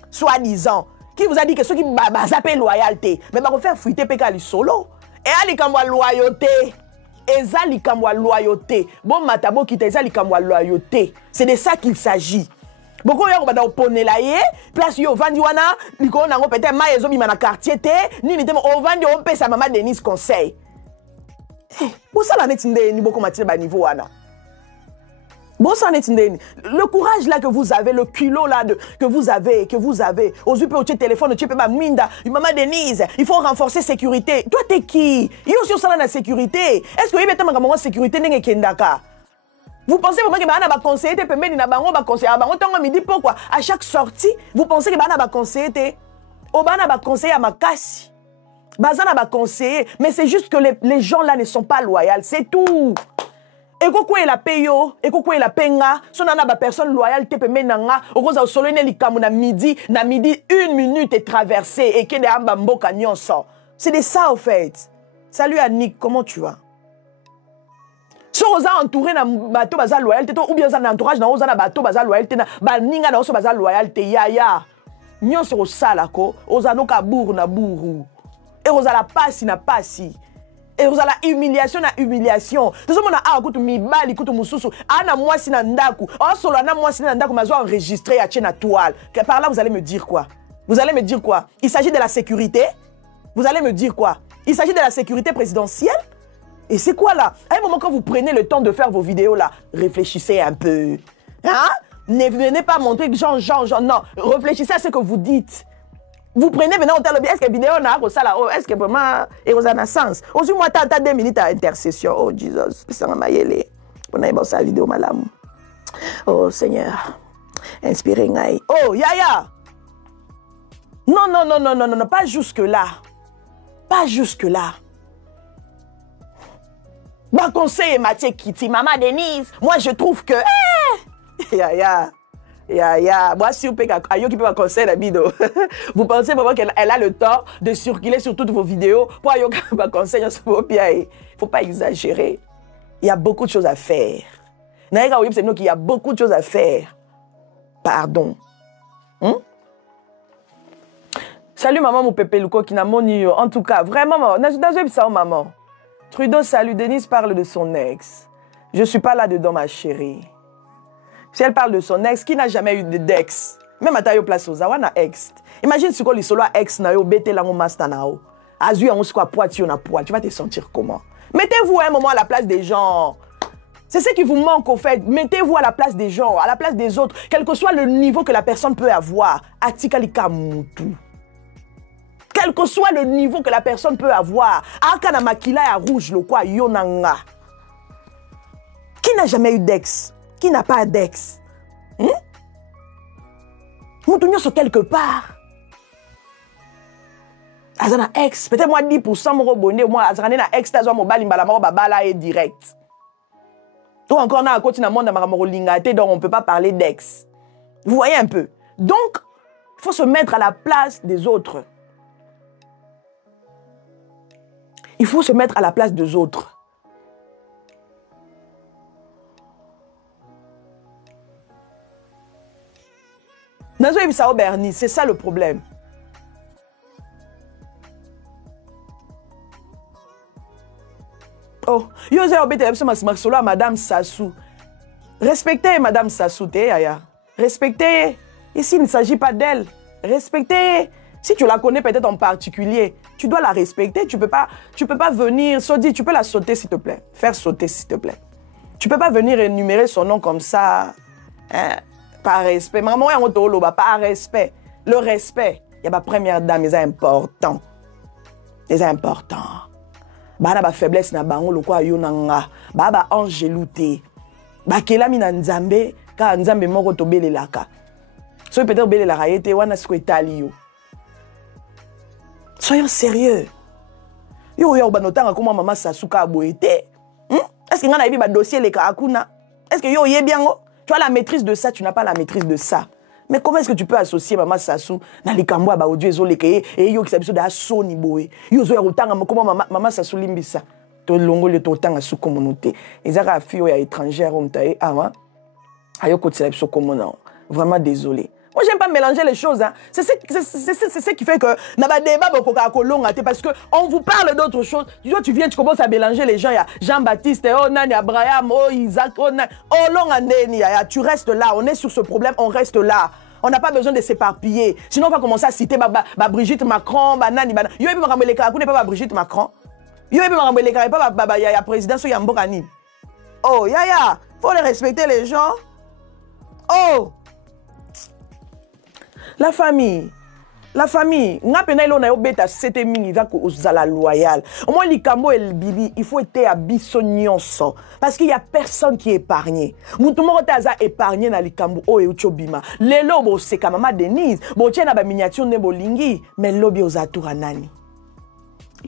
soi-disant, qui vous a dit que ceux qui zappent loyauté, mais va faire fuiter PK solo. Et à l'ikamwa loyauté, et ça l'ikamwa loyauté. Bon matabo qui te ça l'ikamwa loyauté. C'est de ça qu'il s'agit. Beaucoup y'a on opponer là place yo vandi wana, l'icône nango peut-être maïzo bima na quartier te, ni te on vandi on paie sa maman Denise conseil. Pour ça la netinde ni beaucoup matin ba niveau wana. Bon, ça n'est le courage là que vous avez, le culot là que vous avez, aux yeux au téléphone, tu peux pas minda, maman Denise, il faut renforcer sécurité. Toi t'es qui? Il y a aussi ça la sécurité. Est-ce que vous avez maman sécurité n'est kendaka? Vous pensez vraiment que bana ba conseiller te pembe na bango ba conseiller bango tango midi pourquoi à chaque sortie vous pensez que bana ba conseiller te au bana ba conseiller à makasi. Bazana ba conseiller, mais c'est juste que les gens là ne sont pas loyaux, c'est tout. Et quoi la payo, et quoi la penga, son nana ba personne loyale te pe menanga, au cause au solo li kamu na midi 1 minute est traversée et que de amba mboka nyonso. C'est de ça au fait. Salut Annick, comment tu vas? So oza entouré na bateau bazal loyauté ou bien ça na entourage na oza na bateau bazal loyauté na ba ninga na oso bazal loyauté ya. Nyonso au sala ko, oza no ka bourg na bourou. Et oza la passe na passi. Et vous avez la humiliation na humiliation. Tout ce monde a écouté mi bali écoute mususu. Ana moi si nandaku. Oh solo na moi si nandaku mazo enregistré à na toile. Par là vous allez me dire quoi? Vous allez me dire quoi? Il s'agit de la sécurité? Vous allez me dire quoi? Il s'agit de la sécurité présidentielle? Et c'est quoi là? À un moment quand vous prenez le temps de faire vos vidéos là, réfléchissez un peu. Hein? Ne venez pas montrer que genre non, réfléchissez à ce que vous dites. Vous prenez maintenant, est-ce que la vidéo n'a pas ça là? Est-ce que vraiment, et vous avez un sens? Aussi, moi, t'as 2 minutes à intercession. Oh, Jesus, ça m'a yélé. On a sa vidéo, madame. Oh, Seigneur, inspirez ngaï. Oh, Yaya! Non, pas jusque-là. Pas jusque-là. Bon conseil, Mathieu Kitty, maman Denise, moi, je trouve que... Yaya! Moi, si vous pouvez qui peut conseiller la vidéo. Vous pensez vraiment qu'elle a le temps de circuler sur toutes vos vidéos pour ayo conseiller sur vos pieds. Il ne faut pas exagérer. Il y a beaucoup de choses à faire. C'est nous qu'il y a beaucoup de choses à faire. Pardon. Salut maman, mon pépé Luko qui n'a mon eu. En tout cas, vraiment, maman. Trudeau, salut. Denise parle de son ex. Je ne suis pas là-dedans, ma chérie. Si elle parle de son ex, qui n'a jamais eu d'ex? Même à ta place aux awana ex. Imagine si tu solo ex na yo bete la master na o. Azu on se quoi poitiu na poil, tu vas te sentir comment? Mettez-vous un moment à la place des gens. C'est ce qui vous manque au fait. Mettez-vous à la place des gens, à la place des autres, quel que soit le niveau que la personne peut avoir. Atikalika mutu. Quel que soit le niveau que la personne peut avoir. Akana makila ya rouge le quoi yonanga. Qui n'a jamais eu d'ex? Qui n'a pas d'ex? Nous sur quelque part. Azana ex, peut-être moi 10% mon bonnet, moi azana na ex tazo mo balimbala mo babala est direct. Ou encore na côté na monde na lingate donc on peut pas parler d'ex. Vous voyez un peu. Donc il faut se mettre à la place des autres. Il faut se mettre à la place des autres. C'est ça le problème. Oh, Madame Sassou. Respectez Madame Sassou, respectez. Ici, il ne s'agit pas d'elle. Respectez. Si tu la connais peut-être en particulier, tu dois la respecter. Tu peux pas venir, Sodi, tu peux la sauter s'il te plaît. Faire sauter s'il te plaît. Tu peux pas venir énumérer son nom comme ça. Hein? Par respect. Maman, par respect. Le respect. Il y a ma première dame, c'est important. C'est important. Bana ba faiblesse na bango lo kwa yonanga. Baba angélouté. Ba kelami na nzambe ka nzambe moko tobelelaka. Soyez peut-être belle la raïté, wana siko etali. Soyons sérieux. Yo yo banotanga comment maman Sasuka a boité. Est-ce que ngana ba dossier les kakuna? Est-ce que yo yé bien? Tu as la maîtrise de ça, tu n'as pas la maîtrise de ça. Mais comment est-ce que tu peux associer maman Sassou dans les cambois ba audio ezoleke et yo qui s'abiso da soni boé. Yo zo ya rotanga comment maman Sassou limbisa. To longo le totanga sous communauté. Ezaka fille ya étrangère on taé ama. Ayo ko tsela biso komona. Vraiment désolé. Moi, j'aime pas mélanger les choses. Hein. C'est ce qui fait que n'a débat parce que on vous parle d'autres choses. Tu viens, tu commences à mélanger les gens. Il y a Jean-Baptiste, oh Nani, Abraham, oh Isaac, oh Nani, oh Longandeni. Tu restes là. On est sur ce problème. On reste là. On n'a pas besoin de s'éparpiller. Sinon, on va commencer à citer Brigitte Macron, Nani, yo ebi makambo leka ku ne pas Brigitte Macron. Yo ebi makambo leka pas ya président so Yambokani. Oh ya, faut les respecter les gens. Oh. La famille, nga pena ilo na yo beta c'était mingi va ko uzala loyal. Au moins likambo el bibi, il faut être abiso nyonso parce qu'il y a personne qui est épargné. Mutu moko taza épargné na likambo o e uchobima. Lelo bo seka mama Denise, bo tiena ba miniature ne bolingi, mais lobi ozatura nani.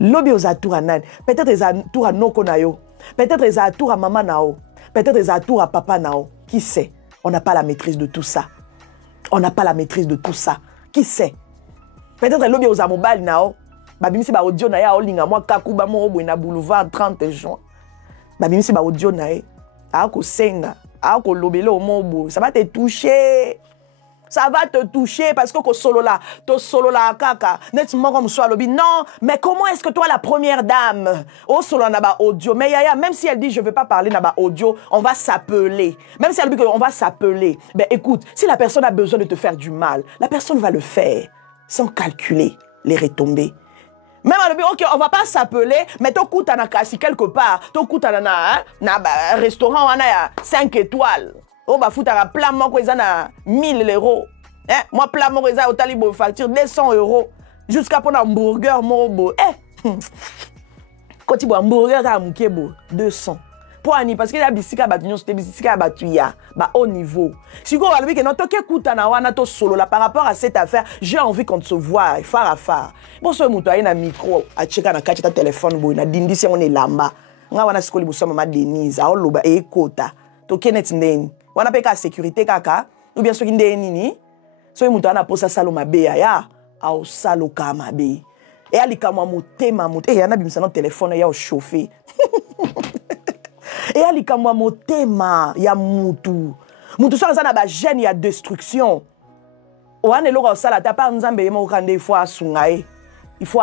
Lobi ozatura nani. Peut-être ozatura noko na yo. Peut-être ozatura mama nao. Peut-être ozatura papa nao. Qui sait? On n'a pas la maîtrise de tout ça. On n'a pas la maîtrise de tout ça. Qui sait? Peut-être que l'objet aux amobales nao. Babimisi ba audio na ya olinga moi kakuba mo obo na boulevard 30 juin. Babimisi ba audio na e. Ako senga, ako lobele o mobo, ça va te toucher. Ça va te toucher parce que solo là, to solo là kaka, nettement comme soit lobby. Non, mais comment est-ce que toi la première dame, oh solo na ba audio, mais yaya, même si elle dit je veux pas parler na ba audio, on va s'appeler. Même si elle dit qu'on va s'appeler, ben écoute, si la personne a besoin de te faire du mal, la personne va le faire sans calculer les retombées. Même à l'objet, ok, on va pas s'appeler, mais ton coup t'en as cassé quelque part, ton coup t'en as na restaurant on a 5 étoiles. Oh, bah, foutre un plat, moi, ils ont 1000 €. Eh, moi, plat, moi, ils ont au talibo facture 200 €. Jusqu'à pour un hamburger, moi, beau. Eh, quand tu bois un hamburger, tu as un 200. Pour Annie, parce que la bisika batunion, c'était bisika batuya, bah, au niveau. Si vous avez que notre écoute na solo là par rapport à cette affaire, j'ai envie qu'on se voit, phare à phare. Bon, ce mouton, il y a un micro, à checker na carte téléphone, il y a dindi, si on est là-bas. On a un scoli, vous sommes maman Denise, à Oloba, et écoute, to kenet ndeni. On a pas sécurité kaka ou bien ce qui ndé nini so y mutana posa salo mabe ya au salo kamabe et ali kama motema mot et yana bimisa no téléphone ya au chauffer et ali kama motema ya mutu so ça na ba gêne ya destruction o ane lo sala ta pa nzambe mo kande il faut asungae il faut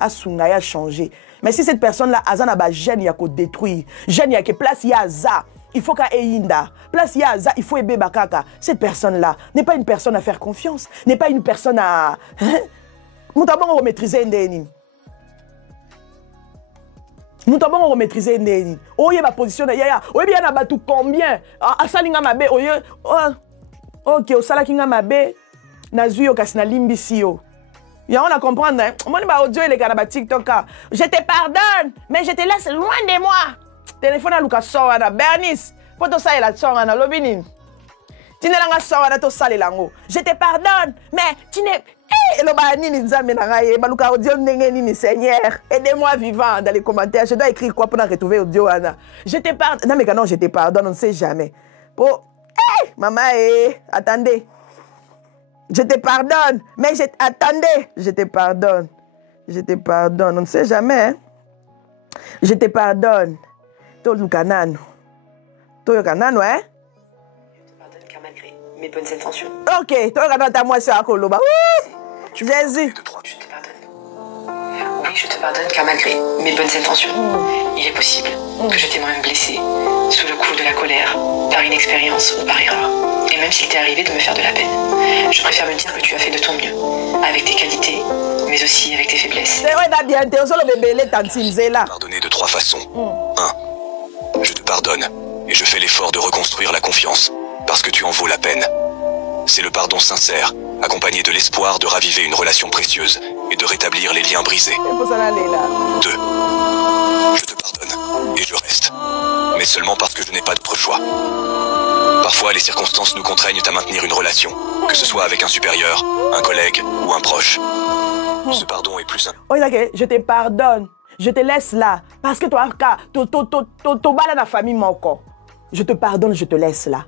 asungae à changer mais si cette personne là azana ba gêne ya ko détruire gêne ya ke place ya za. Il faut qu'à Eyinda, place Yaza, il faut aimer Bakaka. Cette personne-là n'est pas une personne à faire confiance, n'est pas une personne à... Nous devons maîtriser Ndeni. Nous devons maîtriser Ndeni. Oye ma position, yaya. Oye bien abattu combien? Asalinga mabe, oye. Ok, osalakinga mabe. Nazuyo kasina limbisio. Ya on a comprendre. Moi ni ba audio les gars na TikTok. Je te pardonne, mais je te laisse loin de moi. Téléphone à Lucas Sowana, Bernice, photo ça et la Sowana, Lobinin. Tu n'es pas Sowana, to sale lango. Je te pardonne, mais tu n'es. Eh, Lobani, Nizamenaraye, Baluka audio Nengeni, Seigneur. Aidez-moi vivant dans les commentaires. Je dois écrire quoi pour retrouver audio, Anna. Je te pardonne. Non, mais non, je te pardonne, on ne sait jamais. Pour. Eh, maman, attendez. Je te pardonne, mais attendez. Je te pardonne. Je te pardonne, on ne sait jamais. Hein? Je te pardonne. Toyo Kanano, hein? Je te pardonne car malgré mes bonnes intentions. Ok, Toyo Kanano, t'as moi ça à Koloba. Jésus. Je te pardonne. Oui, je te pardonne car malgré mes bonnes intentions, il est possible que je t'ai moi-même blessé sous le coup de la colère, par inexpérience ou par erreur. Et même s'il t'est arrivé de me faire de la peine, je préfère me dire que tu as fait de ton mieux, avec tes qualités, mais aussi avec tes faiblesses. C'est vrai, t'as bien intéressant le bébé, les tantimes là. Pardonner de 3 façons. 1. Je te pardonne et je fais l'effort de reconstruire la confiance parce que tu en vaux la peine. C'est le pardon sincère, accompagné de l'espoir de raviver une relation précieuse et de rétablir les liens brisés. 2. Je te pardonne et je reste, mais seulement parce que je n'ai pas d'autre choix. Parfois, les circonstances nous contraignent à maintenir une relation, que ce soit avec un supérieur, un collègue ou un proche. Ce pardon est plus simple. Oh, je te pardonne. Je te laisse là. Parce que toi, tu la famille mon corps. Je te pardonne, je te laisse là.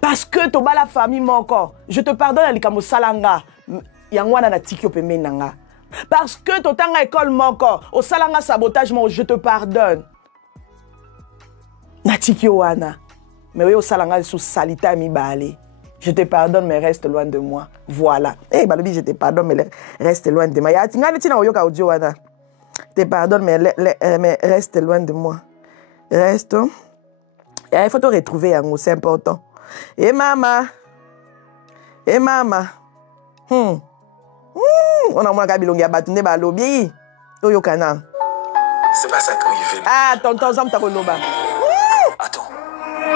Parce que tu la famille mon corps. Je te pardonne, Alikamo Salanga. Yangwana na tiki opeme nanga. Parce que tu as école mon corps. Au Salanga sabotage, je te pardonne. Na tiki wana. Mais oui, au Salanga sous salita mi bale. Je te pardonne, mais reste loin de moi. Voilà. Eh, Balobi, je te pardonne, mais reste loin de moi. Ya tingani tina oyoka audio wana. Je te pardonne, mais reste loin de moi. Reste. Il faut te retrouver, Yango, c'est important. Et maman. Et maman. On a moins kabilongi à batunde balobi. Oyokana. C'est pas ça qu'il veut. Ah, tonton Zam Takoloba. Attends.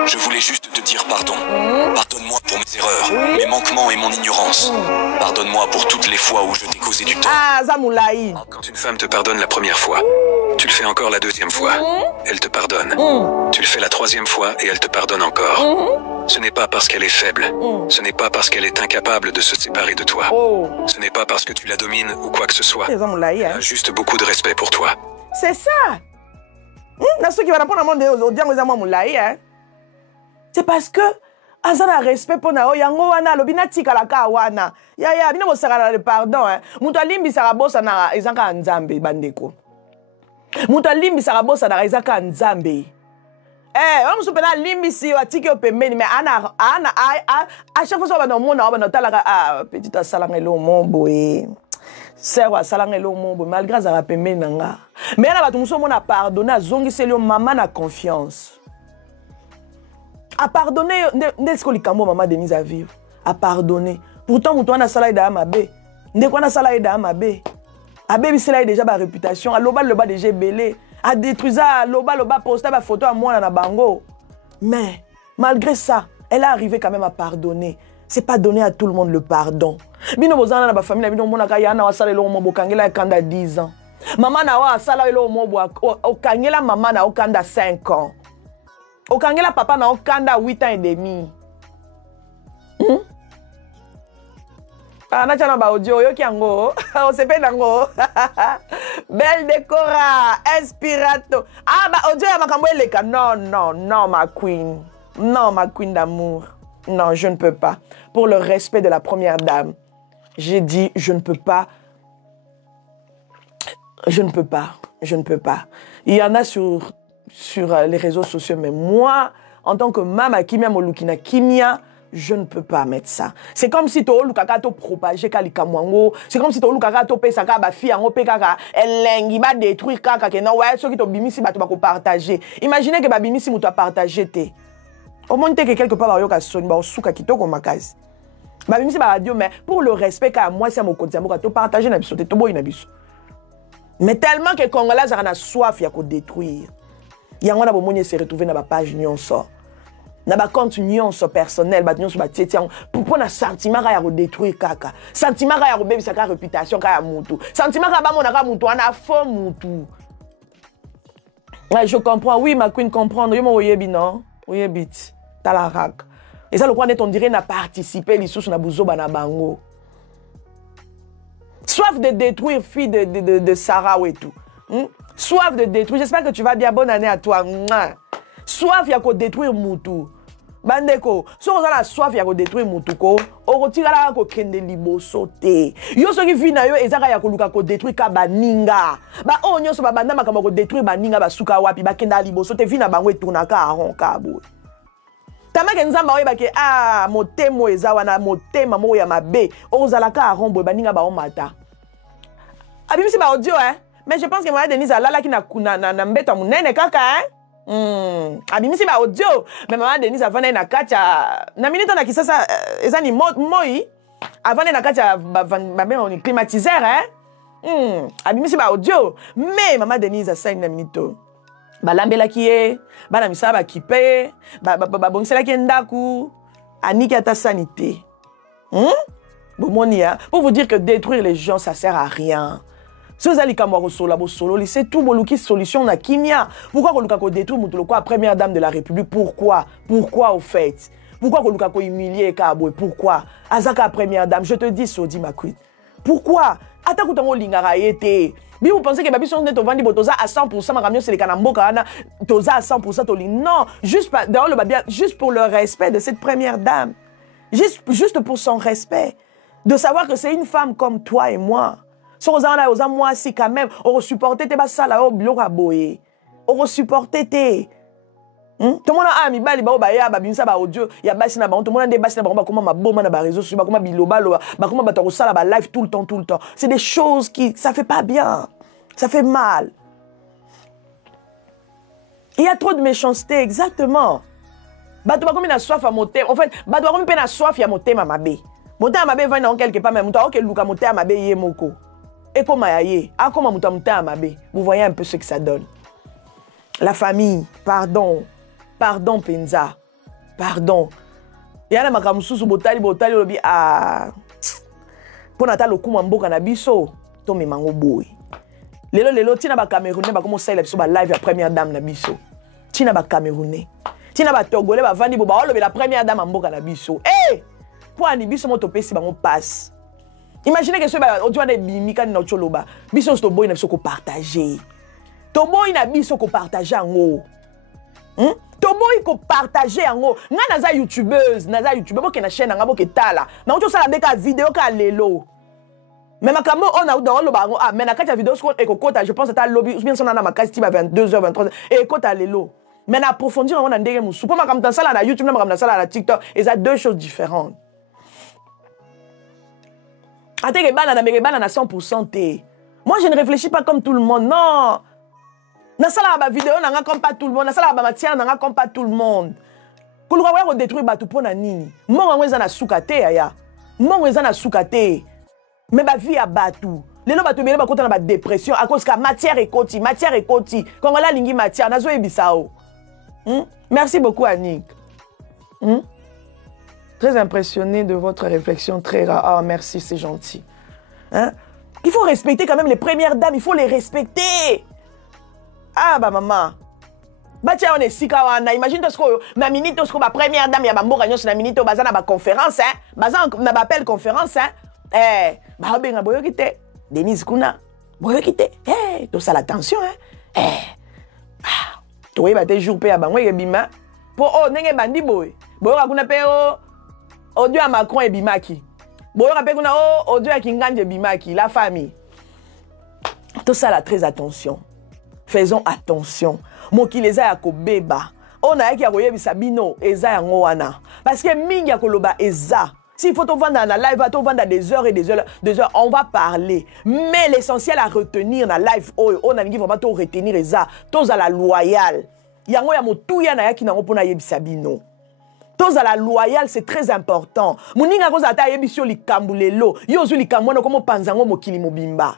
Je voulais juste te dire pardon. Pardonne-moi pour mes erreurs, mes manquements et mon ignorance. Pardonne-moi pour toutes les fois où je t'ai causé du tort. Ah, Zamoulaï. Quand une femme te pardonne la première fois, tu le fais encore la deuxième fois. Elle te pardonne. Tu le fais la troisième fois et elle te pardonne encore. Ce n'est pas parce qu'elle est faible. Ce n'est pas parce qu'elle est incapable de se séparer de toi. Ce n'est pas parce que tu la domines ou quoi que ce soit. Elle a juste beaucoup de respect pour toi. C'est ça. Ceux qui vont apprendre à monde c'est parce que azana respect pour na yango wana lobina tika la ka wana ya bino bosaka le pardon muto alimbi saka bosa na ezaka nzambe bandeko muto alimbi saka bosa na ezaka nzambe on se pena limbi si atiki opembeni mais ana à chaque fois on mona on talaka petit asalangelo momboé sœur asalangelo mombo malgré za pembeni nanga mais na batu muso mona pardonner azongi selio maman na confiance. À pardonner, n'est-ce que les cambo maman Denise à vivre? À pardonner. Pourtant, on a salé d'Amabé. N'est-ce qu'on a salé d'Amabé? Abé, c'est là déjà ma réputation. À l'oba, le bas déjà belé. À détruire à l'oba, poster ma photo à moi dans la bango. Mais, malgré ça, elle est arrivée quand même à pardonner. C'est pas donner à tout le monde le pardon. Bino bozana na ba famille, bino mona ka yana wa salé lo mo bokangela kanda 10 ans. Maman na wa salé lo mo o kangela maman na o kanda 5 ans. Okangela papa na okanda 8 ans et demi. Na chana ba audio yo kiango. O sepe nango. Belle décora, inspirato. Ah ba audio ya makambo eleka. Non ma queen. Non ma queen d'amour. Non, je ne peux pas. Pour le respect de la première dame. J'ai dit je ne peux pas. Je ne peux pas. Je ne peux pas. Il y en a sur les réseaux sociaux, mais moi, en tant que maman Kimia Molukina Kimia, je ne peux pas mettre ça. C'est comme si tu as propagé Kalikamwango, c'est comme si tu as pesaka ba fille en pekaka, elle va détruire kaka que non ouais ceux qui t'ont bimisi ba tu vas partager. Imaginez que ba bimisi mu tu as partagé té. Au moins que quelque part ba yoka soni ba osuka kitoko makazi. Ba bimisi ba radio mais pour le respect ka moi c'est mon côté moi to partager na biso té to boy na biso. Mais tellement que Congolais a soif ya ko détruire. Yango na bomoni se retrouver na ba page nyonso. Na ba compte nyonso personnel ba nyonso ba tietia pour na sentiment ka ya ko détruire kaka. Sentiment ka ya ko bebisa ka réputation ka ya mutu. Sentiment ka ba mona ka mutu ana faux mutu. Ouais, je comprends. Oui, ma queen comprendre. Yo mo oyebi non. Oyebi talarak. Et ça le point on dirait n'a participé l'issue na buzoba na bango. Soif de détruire fille de Sarah et tout. Soif de détruire. J'espère que tu vas bien. Bonne année à toi. Soif, il y a qu'à détruire Moutou. Bandeko, si on a la soif, il y a qu'à détruire Moutou. On retire la kende libo sauté. Yo so qui vit na yo ezaka ya koluka ko détruire ka baninga. Ba o nyoso ba banda makama ko détruire baninga ba suka wapi ba kenda libo sauté vit na bango etourna ka aron ka bo. Tama ke nzamba oyeba ke motemo ezawa na motema mo ya mabe. Ozala ka aron bo baninga ba o mata. Abimi si ba audio mais je pense que moi Denise alala ki na mbeta munene kaka abimi si ba audio mais maman Denise avana na kacha na minute na kisasa ezani moi avana na kacha ba on climatiseur abimi si ba audio mais maman Denise a 5 minutes balambela kié bana misaba kipe ba bongsela ki ndaku aniki ata sanité bomonia pour vous dire que détruire les gens ça sert à rien. Si vous allez solo, c'est tout boluki solution na kimia. Pourquoi on a détruit la première dame de la République? Pourquoi au fait? Pourquoi koluka ko humilier Kaboy? Pourquoi? Azaka première dame, je te dis Sodi ma queen. Pourquoi? Ata kutango lingara yete. Mais vous pensez que babi son net vandi botoza à 100% ma camion c'est les kanamboka ana toza à 100% toli. Non, juste pas dans le babia juste pour le respect de cette première dame. Juste pour son respect. De savoir que c'est une femme comme toi et moi. Si on a moi si quand même on supporter tes basala au bloc à boyer. On supporter tes tout le monde a mis bali ba ya ba binsa ba audio ya basi na ba tout le monde a des basi na ba comment ma boma na ba réseaux sociaux ba comment biloba lo ba comment ba to sala ba live tout le temps. C'est des choses qui ça fait pas bien. Ça fait mal. Il y a trop de méchanceté exactement. Ba to ba comme na soif à moté. En fait, ba to comme pe na soif ya moté mamabe. Moté mamabe va na quelque part même to que luka moté mamabe ye moko. Et comment yaye? Ah comment moté mamabe. Vous voyez un peu ce que ça donne. La famille, pardon. Pardon, Penza. Pardon. Yana makamususu botali lobi a pona ta lokuma mboka na biso to me mango boy. Lelo tina ba Camerounais ba komo sala biso ba live ya première dame na biso. Tina ba Camerounais. Tina ba Togolais ba vandi bo ba lobi la première dame mboka na biso. Eh! Po ani biso mo to pesi bango passe. Imaginez que ce ba audio na bimika na choloba. Biso sto boy na biso ko partager. To boy na biso ko partager ngo. Tobo iko partager yango nga naza youtubeuse boke na chaîne nga boke tala na oto sala deka vidéo ka lelo mais makambo on a dans le bango ah mais na kati vidéo sko ekokota je pense ta lobby ou bien son na makasi ti ba 22h 23h et ekota lelo mais na approfondir on a ndenge musu po makamta sala na YouTube na makamta sala na TikTok et ça deux choses différentes ateke bana na meke bana na 100% té moi je ne réfléchis pas comme tout le monde non. Na sala ba vidéo nanga comme pas tout le monde, na sala ba matière nanga comme pas tout le monde. Koluka wa ko détruire batu pona nini? Mongo ngweza na sukate aya. Mongo ngweza na sukate. Mais ba vie a batu. Lelo batu bele ba kota na ba dépression à cause que matière ekoti. Kongola lingi matière nazo ebisao. Merci beaucoup Annick. Très impressionné de votre réflexion très rare. Ah merci, c'est gentil. Hein? Il faut respecter quand même les premières dames, il faut les respecter. Ah bah maman. Bah tiens on est sika wana. Imagine to sko na minute to sko ba première dame ya ba mboka nyonso na minute baza na ba conférence hein. Baza na ba appel conférence hein. Eh ba benga boyo kite. Denise kuna. Boyo kite. Eh to ça l'attention hein. Ah. To yeba te jour pe ya bango e bima. Po o ndenge bandi boy. Boyo kuna pe o audio à Macron et bimaki. Boyo ka pe kuna o audio ya Kinganje bimaki la famille. Tout ça là très attention. Faisons attention. Moki les a beba. On a qui a royé bisabino eza yango wana. Parce que mingi ya koloba eza. S'il faut te vendre dans la live, va te vendre des heures et des heures, on va parler. Mais l'essentiel à retenir dans la live, on a vraiment te retenir eza. Tous à la loyale. Yango ya motuya na yaki nango pona yebisabino. Tous à la loyale, c'est très important. Moninga koza ta yebisio likambulelo. Yozu likambono komo panzango mokili mobimba.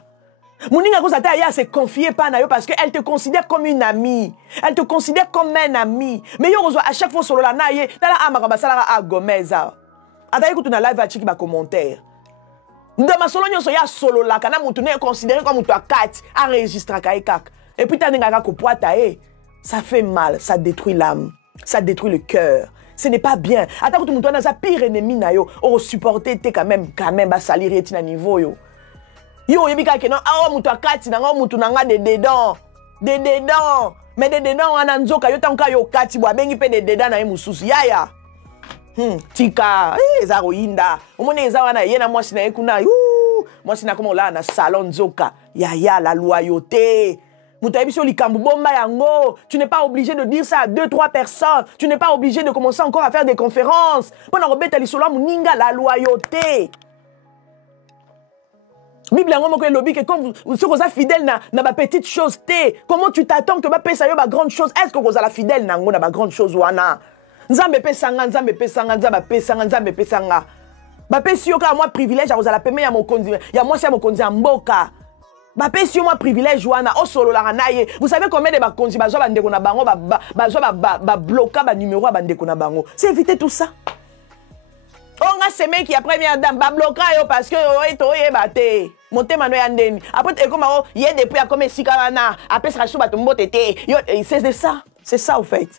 Moninga Kozata ya se confier pas nayo parce qu'elle te considère comme une amie. Elle te considère comme un ami. Mais yo à chaque fois solo la naye, tala amakamba sala a Gomeza. Ata écoute na live a chiki ba commentaire. Ndama solo nyonso ya solo la kana mutu ne considéré comme mutu a 4 enregistre ka ekak. Et puis ta ninga ko poata ça fait mal, ça détruit l'âme, ça détruit le cœur. Ce n'est pas bien. Ata kutu mutu na sa pire ennemi na yo, o supporter te quand même ba salir eti na niveau yo. Yo yebika ke non ah mutu akati na nga mutu nanga de dedans mais de dedans wana nzoka yo tanka yo kati bo bengi pe de dedans na mususu yaya tika eza roinda omone eza wana yena mwasi na ekuna mwasi na komo la na salon nzoka yaya la loyauté mutu ayebiso likambu bomba yango tu n'es pas obligé de dire ça à 2-3 personnes tu n'es pas obligé de commencer encore à faire des conférences pona robeta lisolo muninga la loyauté. Bible ngomoko elobi que quand vous êtes fidèle na ba petite chose té comment tu t'attends que ba pesa yo ba grande chose est-ce que vous êtes fidèle na ngo na ba grande chose wana nzambe pesanga nzambe pesanga ba pesi yo ka moi privilège a la peme ya mokonzi ya moi c'est mokonzi mboka ba pesi yo moi privilège wana o solo la naye vous savez combien de ba konzi ba zo ba ndeko na bango ba zo ba bloquer ba numéro ba ndeko na bango c'est éviter tout ça. On a ces mecs qui a première dame ba bloquer yo parce que to yebate motema no yandeni après et comme il y a des prix à comme sikarana après ça sous batombo tété c'est ça au fait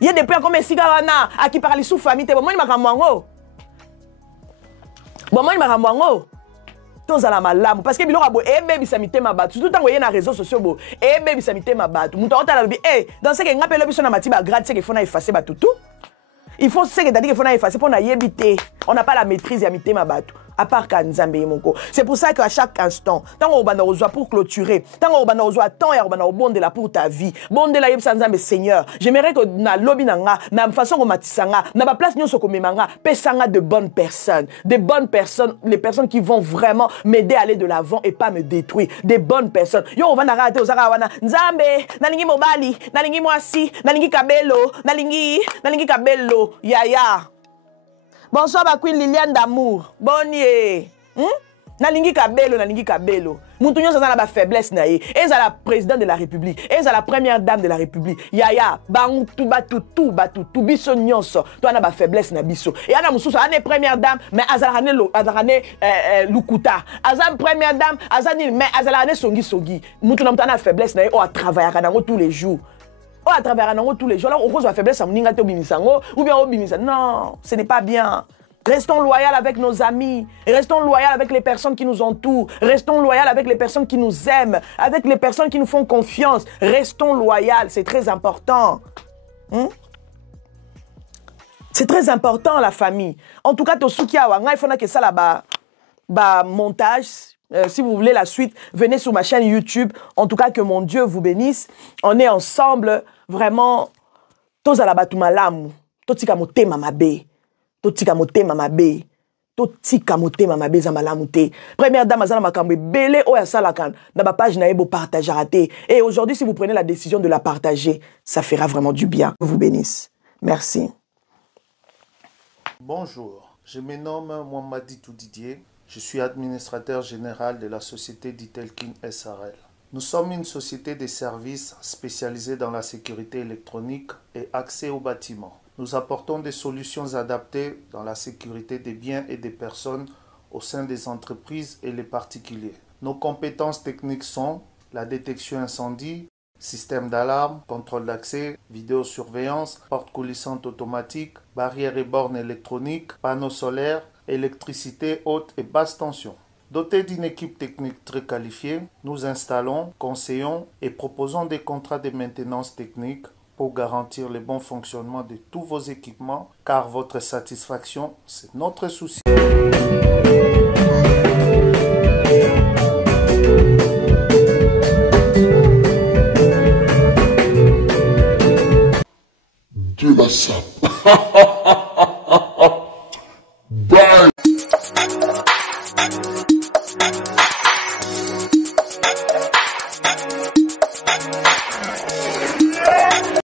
Il y a des pères comme Esigawana à qui parlent sous famille. Bon, moi, il m'a ramouango. Bon, moi, il m'a ramouango. Tous à la malam. Parce que il aura beau, baby, ça m'était ma batte. Tout le temps, il y a des réseaux sociaux, beau, baby, ça m'était ma batte. Mon temps, dans ce qu'il appelle l'option à Matiba, grade, c'est qu'il faut effacer ma toutou. Il faut ce que tu as dit qu'il faut effacer pour éviter. On n'a pas la maîtrise à mité ma batte. À part Kanzambe Moko. C'est pour ça qu'à chaque instant, tant qu'on va besoin pour clôturer, tant qu'on va besoin temps et on va bon de la pour ta vie, bon de la yeb sanzambe Seigneur. J'aimerais que na lobby nanga, na façon qu'on matisanga, na ba place nyon soko memanga, pesanga de bonnes personnes, les personnes qui vont vraiment m'aider à aller de l'avant et pas me détruire, des bonnes personnes. Yo on va narate ozara wana nzambe, nalingi mobali, nalingi mwasi, nalingi kabelo, nalingi kabelo, yaya. Bonsoir, ma queen Liliane d'amour. Bonnier. Nalingi kabelo. Moutounyo, ça a la faiblesse. Et c'est la présidente de la République. Et c'est la première dame de la République. Yaya, tout biso nyonso. Toi, on a la faiblesse na biso. Et on a moussou, on est première dame, mais azarane lukuta. Azam première dame, azani, mais azarane songi. Moutounyo, on a la faiblesse na on a travaillé tous les jours. Oh, à travers un tous les jours, là, on cause la faiblesse, ou bien au bimisango. Non, ce n'est pas bien. Restons loyaux avec nos amis. Restons loyaux avec les personnes qui nous entourent. Restons loyaux avec les personnes qui nous aiment. Avec les personnes qui nous font confiance. Restons loyaux. C'est très important. C'est très important, la famille. En tout cas, il faut que ça là-bas, montage. Si vous voulez la suite, venez sur ma chaîne YouTube. En tout cas, que mon Dieu vous bénisse. On est ensemble, vraiment. Tous à la batuma lamu. Totika mote mamabe. Totika mote mamabe. Totika mote mamabe zamalamute. Première dame azana makambe belé oya salakan. Na ba page na ebo partager raté. Et aujourd'hui, si vous prenez la décision de la partager, ça fera vraiment du bien. Je vous bénisse. Merci. Bonjour, je me nomme Mohamadi Didier. Je suis administrateur général de la société Ditelkin SRL. Nous sommes une société de services spécialisée dans la sécurité électronique et accès aux bâtiments. Nous apportons des solutions adaptées dans la sécurité des biens et des personnes au sein des entreprises et les particuliers. Nos compétences techniques sont la détection incendie, système d'alarme, contrôle d'accès, vidéosurveillance, porte coulissante automatique, barrières et bornes électroniques, panneaux solaires, électricité haute et basse tension. Dotés d'une équipe technique très qualifiée, nous installons, conseillons et proposons des contrats de maintenance technique pour garantir le bon fonctionnement de tous vos équipements, car votre satisfaction, c'est notre souci. De la sape.